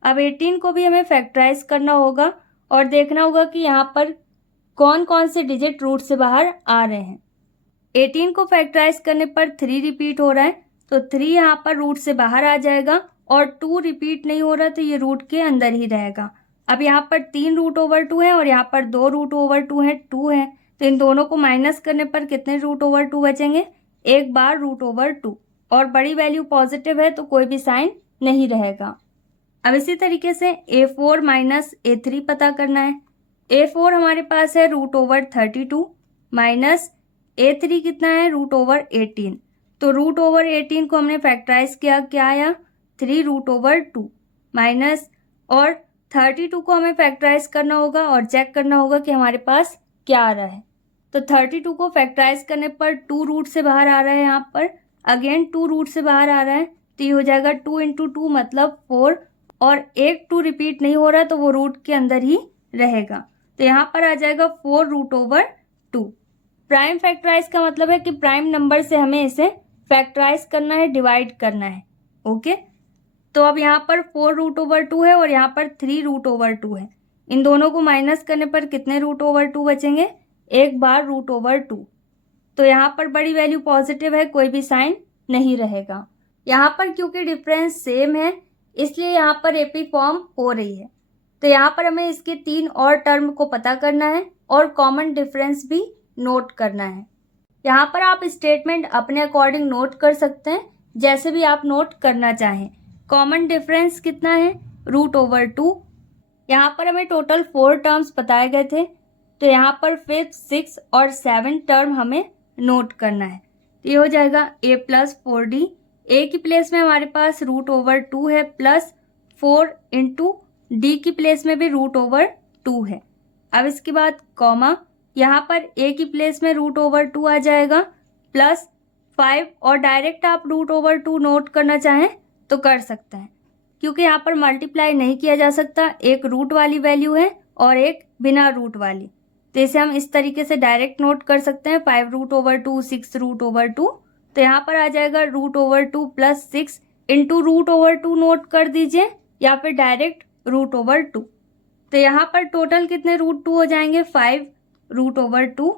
अब 18 को भी हमें फैक्टराइज करना होगा और देखना होगा कि यहाँ पर कौन कौन से डिजिट रूट से बाहर आ रहे हैं। 18 को फैक्टराइज करने पर 3 रिपीट हो रहा है, तो 3 यहाँ पर रूट से बाहर आ जाएगा, और 2 रिपीट नहीं हो रहा तो ये रूट के अंदर ही रहेगा। अब यहाँ पर 3 रूट ओवर 2 है और यहाँ पर 2 रूट ओवर 2 है, 2 है, तो इन दोनों को माइनस करने पर कितने रूट ओवर 2 बचेंगे, 1 बार रूट ओवर 2, और बड़ी वैल्यू पॉजिटिव है तो कोई भी साइन नहीं रहेगा। अब इसी तरीके से a4 माइनस a3 पता करना है। a4 हमारे पास है रूट ओवर 32, माइनस a3 कितना है, रूट ओवर 18। तो रूट ओवर 18 को हमने फैक्टराइज किया, क्या आया, 3 रूट ओवर 2, माइनस और 32 को हमें फैक्टराइज करना होगा और चेक करना होगा कि हमारे पास क्या आ रहा है। तो 32 को फैक्टराइज करने पर 2 रूट से बाहर आ रहा है, यहाँ पर अगेन 2 रूट से बाहर आ रहा है, तो ये हो जाएगा 2 इंटू 2 मतलब 4, और 1 2 रिपीट नहीं हो रहा तो वो रूट के अंदर ही रहेगा, तो यहाँ पर आ जाएगा 4 रूट ओवर 2। प्राइम फैक्टराइज का मतलब है कि प्राइम नंबर से हमें इसे फैक्टराइज करना है, डिवाइड करना है। ओके, तो अब यहाँ पर 4 रूट ओवर 2 है और यहाँ पर 3 रूट ओवर 2 है, इन दोनों को माइनस करने पर कितने रूट ओवर 2 बचेंगे, 1 बार रूट ओवर 2, तो यहाँ पर बड़ी वैल्यू पॉजिटिव है, कोई भी साइन नहीं रहेगा। यहाँ पर क्योंकि डिफरेंस सेम है इसलिए यहाँ पर एपी फॉर्म हो रही है, तो यहाँ पर हमें इसके 3 और टर्म को पता करना है और कॉमन डिफरेंस भी नोट करना है। यहाँ पर आप स्टेटमेंट अपने अकॉर्डिंग नोट कर सकते हैं, जैसे भी आप नोट करना चाहें। कॉमन डिफरेंस कितना है, रूट ओवर 2। यहाँ पर हमें टोटल 4 टर्म्स बताए गए थे, तो यहाँ पर 5th 6 और 7 टर्म हमें नोट करना है। तो ये हो जाएगा a प्लस 4d, a की प्लेस में हमारे पास रूट ओवर 2 है, प्लस 4 इंटू डी की प्लेस में भी रूट ओवर 2 है। अब इसके बाद कॉमा, यहाँ पर a की प्लेस में रूट ओवर 2 आ जाएगा, प्लस 5, और डायरेक्ट आप रूट ओवर 2 नोट करना चाहें तो कर सकते हैं, क्योंकि यहाँ पर मल्टीप्लाई नहीं किया जा सकता, एक रूट वाली वैल्यू है और एक बिना रूट वाली, तो इसे हम इस तरीके से डायरेक्ट नोट कर सकते हैं, 5 रूट ओवर 2, 6 रूट ओवर 2, तो यहाँ पर आ जाएगा root over 2 plus 6 into root over 2 note कर दीजिए, या फिर डायरेक्ट रूट ओवर 2। तो यहाँ पर टोटल कितने रूट 2 हो जाएंगे, 5 रूट ओवर 2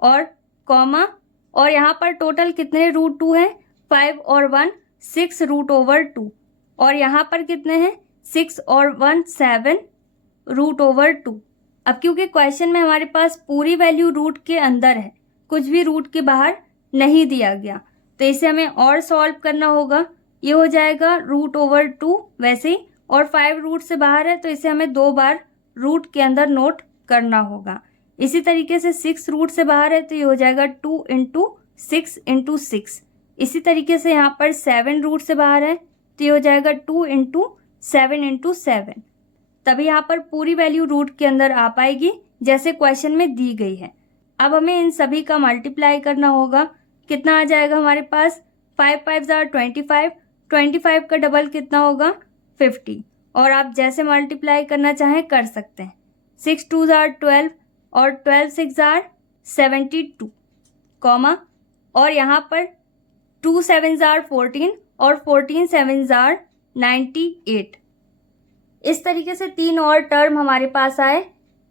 और कॉमा, और यहाँ पर टोटल कितने रूट 2 है, 5 और 1 6 रूट ओवर 2, और यहाँ पर कितने हैं, 6 और 1 7 रूट ओवर 2। अब क्योंकि क्वेश्चन में हमारे पास पूरी वैल्यू रूट के अंदर है, कुछ भी रूट के बाहर नहीं दिया गया, तो इसे हमें और सॉल्व करना होगा। ये हो जाएगा रूट ओवर 2 वैसे ही, और 5 रूट से बाहर है तो इसे हमें 2 बार रूट के अंदर नोट करना होगा। इसी तरीके से 6 रूट से बाहर है तो ये हो जाएगा 2 इंटू 6 इंटू 6। इसी तरीके से यहाँ पर 7 रूट से बाहर है तो ये हो जाएगा 2 इंटू 7 इंटू 7। तभी यहाँ पर पूरी वैल्यू रूट के अंदर आ पाएगी जैसे क्वेश्चन में दी गई है। अब हमें इन सभी का मल्टीप्लाई करना होगा, कितना आ जाएगा हमारे पास, 5 5 जार 25, 25 का डबल कितना होगा, 50, और आप जैसे मल्टीप्लाई करना चाहें कर सकते हैं। 6 2 जार 12 और 12 6 जार 72, कॉमा, और यहाँ पर 2 7 जार 14 और 14 7 जार 98। इस तरीके से 3 और टर्म हमारे पास आए,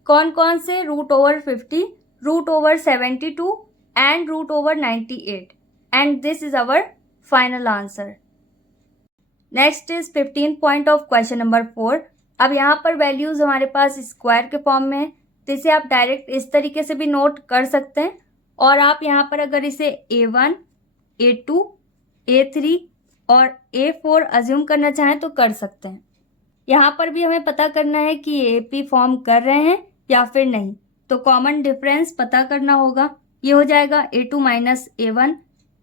कौन कौन से, root over 50, root over 72 and root over 98, and this is our final answer. Next is 15th point of question number 4. अब यहाँ पर वैल्यूज हमारे पास स्क्वायर के फॉर्म में है, तो इसे आप डायरेक्ट इस तरीके से भी नोट कर सकते हैं, और आप यहाँ पर अगर इसे a1, a2, a3 और a4 अज्यूम करना चाहें तो कर सकते हैं। यहाँ पर भी हमें पता करना है कि ये AP फॉर्म कर रहे हैं या फिर नहीं, तो कॉमन डिफरेंस पता करना होगा। ये हो जाएगा a2 माइनस a1,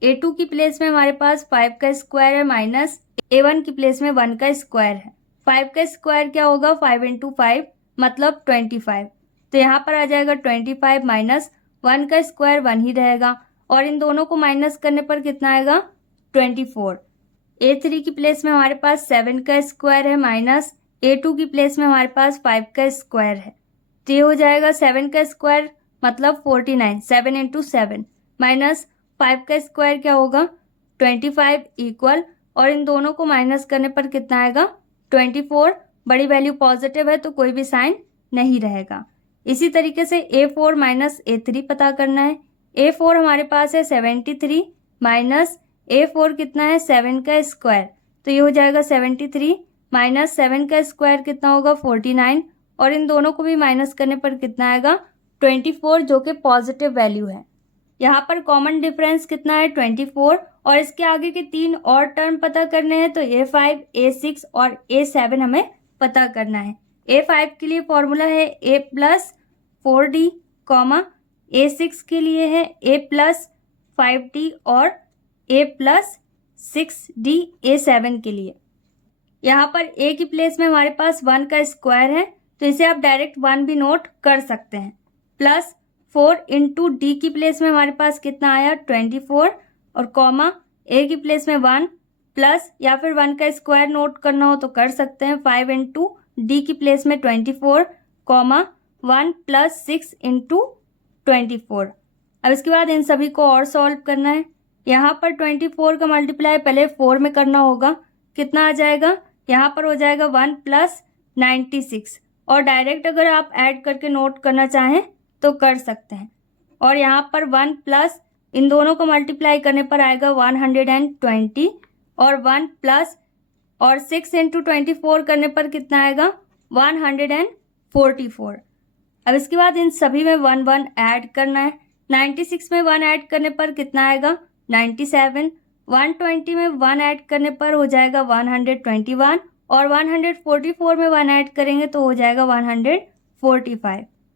a2 की प्लेस में हमारे पास 5 का स्क्वायर है, माइनस a1 की प्लेस में 1 का स्क्वायर है। 5 का स्क्वायर क्या होगा, 5 इंटू 5 मतलब 25। तो यहाँ पर आ जाएगा 25 माइनस 1 का स्क्वायर 1 ही रहेगा, और इन दोनों को माइनस करने पर कितना आएगा, 24। A3 की प्लेस में हमारे पास 7 का स्क्वायर है माइनस A2 की प्लेस में हमारे पास 5 का स्क्वायर है। तो ये हो जाएगा 7 का स्क्वायर मतलब 49, 7 इंटू 7 माइनस 5 का स्क्वायर क्या होगा, 25 इक्वल, और इन दोनों को माइनस करने पर कितना आएगा, 24। बड़ी वैल्यू पॉजिटिव है तो कोई भी साइन नहीं रहेगा। इसी तरीके से A4 माइनस A3 पता करना है। A4 हमारे पास है 73 माइनस A4 कितना है, 7 का स्क्वायर, तो ये हो जाएगा 73 माइनस 7 का स्क्वायर कितना होगा, 49, और इन दोनों को भी माइनस करने पर कितना आएगा, 24, जो कि पॉजिटिव वैल्यू है। यहाँ पर कॉमन डिफरेंस कितना है, 24, और इसके आगे के 3 और टर्म पता करने हैं, तो A5, A6 और A7 हमें पता करना है। A5 के लिए फॉर्मूला है A प्लस 4D, A6 के लिए है A प्लस 5D और A प्लस 6D A7 के लिए। यहाँ पर A की प्लेस में हमारे पास 1 का स्क्वायर है, तो इसे आप डायरेक्ट 1 भी नोट कर सकते हैं। प्लस 4 इंटू D की प्लेस में हमारे पास कितना आया, 24, और कॉमा A की प्लेस में 1 प्लस, या फिर 1 का स्क्वायर नोट करना हो तो कर सकते हैं, 5 इंटू D की प्लेस में 24, कॉमा 1 प्लस 6 इंटू 24। अब इसके बाद इन सभी को और सॉल्व करना है। यहाँ पर 24 का मल्टीप्लाई पहले 4 में करना होगा, कितना आ जाएगा, यहाँ पर हो जाएगा 1 प्लस 96, और डायरेक्ट अगर आप ऐड करके नोट करना चाहें तो कर सकते हैं। और यहाँ पर 1 प्लस इन दोनों को मल्टीप्लाई करने पर आएगा 120, और 1 प्लस और 6 इंटू 24 करने पर कितना आएगा, 144। अब इसके बाद इन सभी में 1 1 ऐड करना है। 96 में 1 ऐड करने पर कितना आएगा, 97। 120 में 1 ऐड करने पर हो जाएगा 121, और 144 में 1 ऐड करेंगे तो हो जाएगा 145।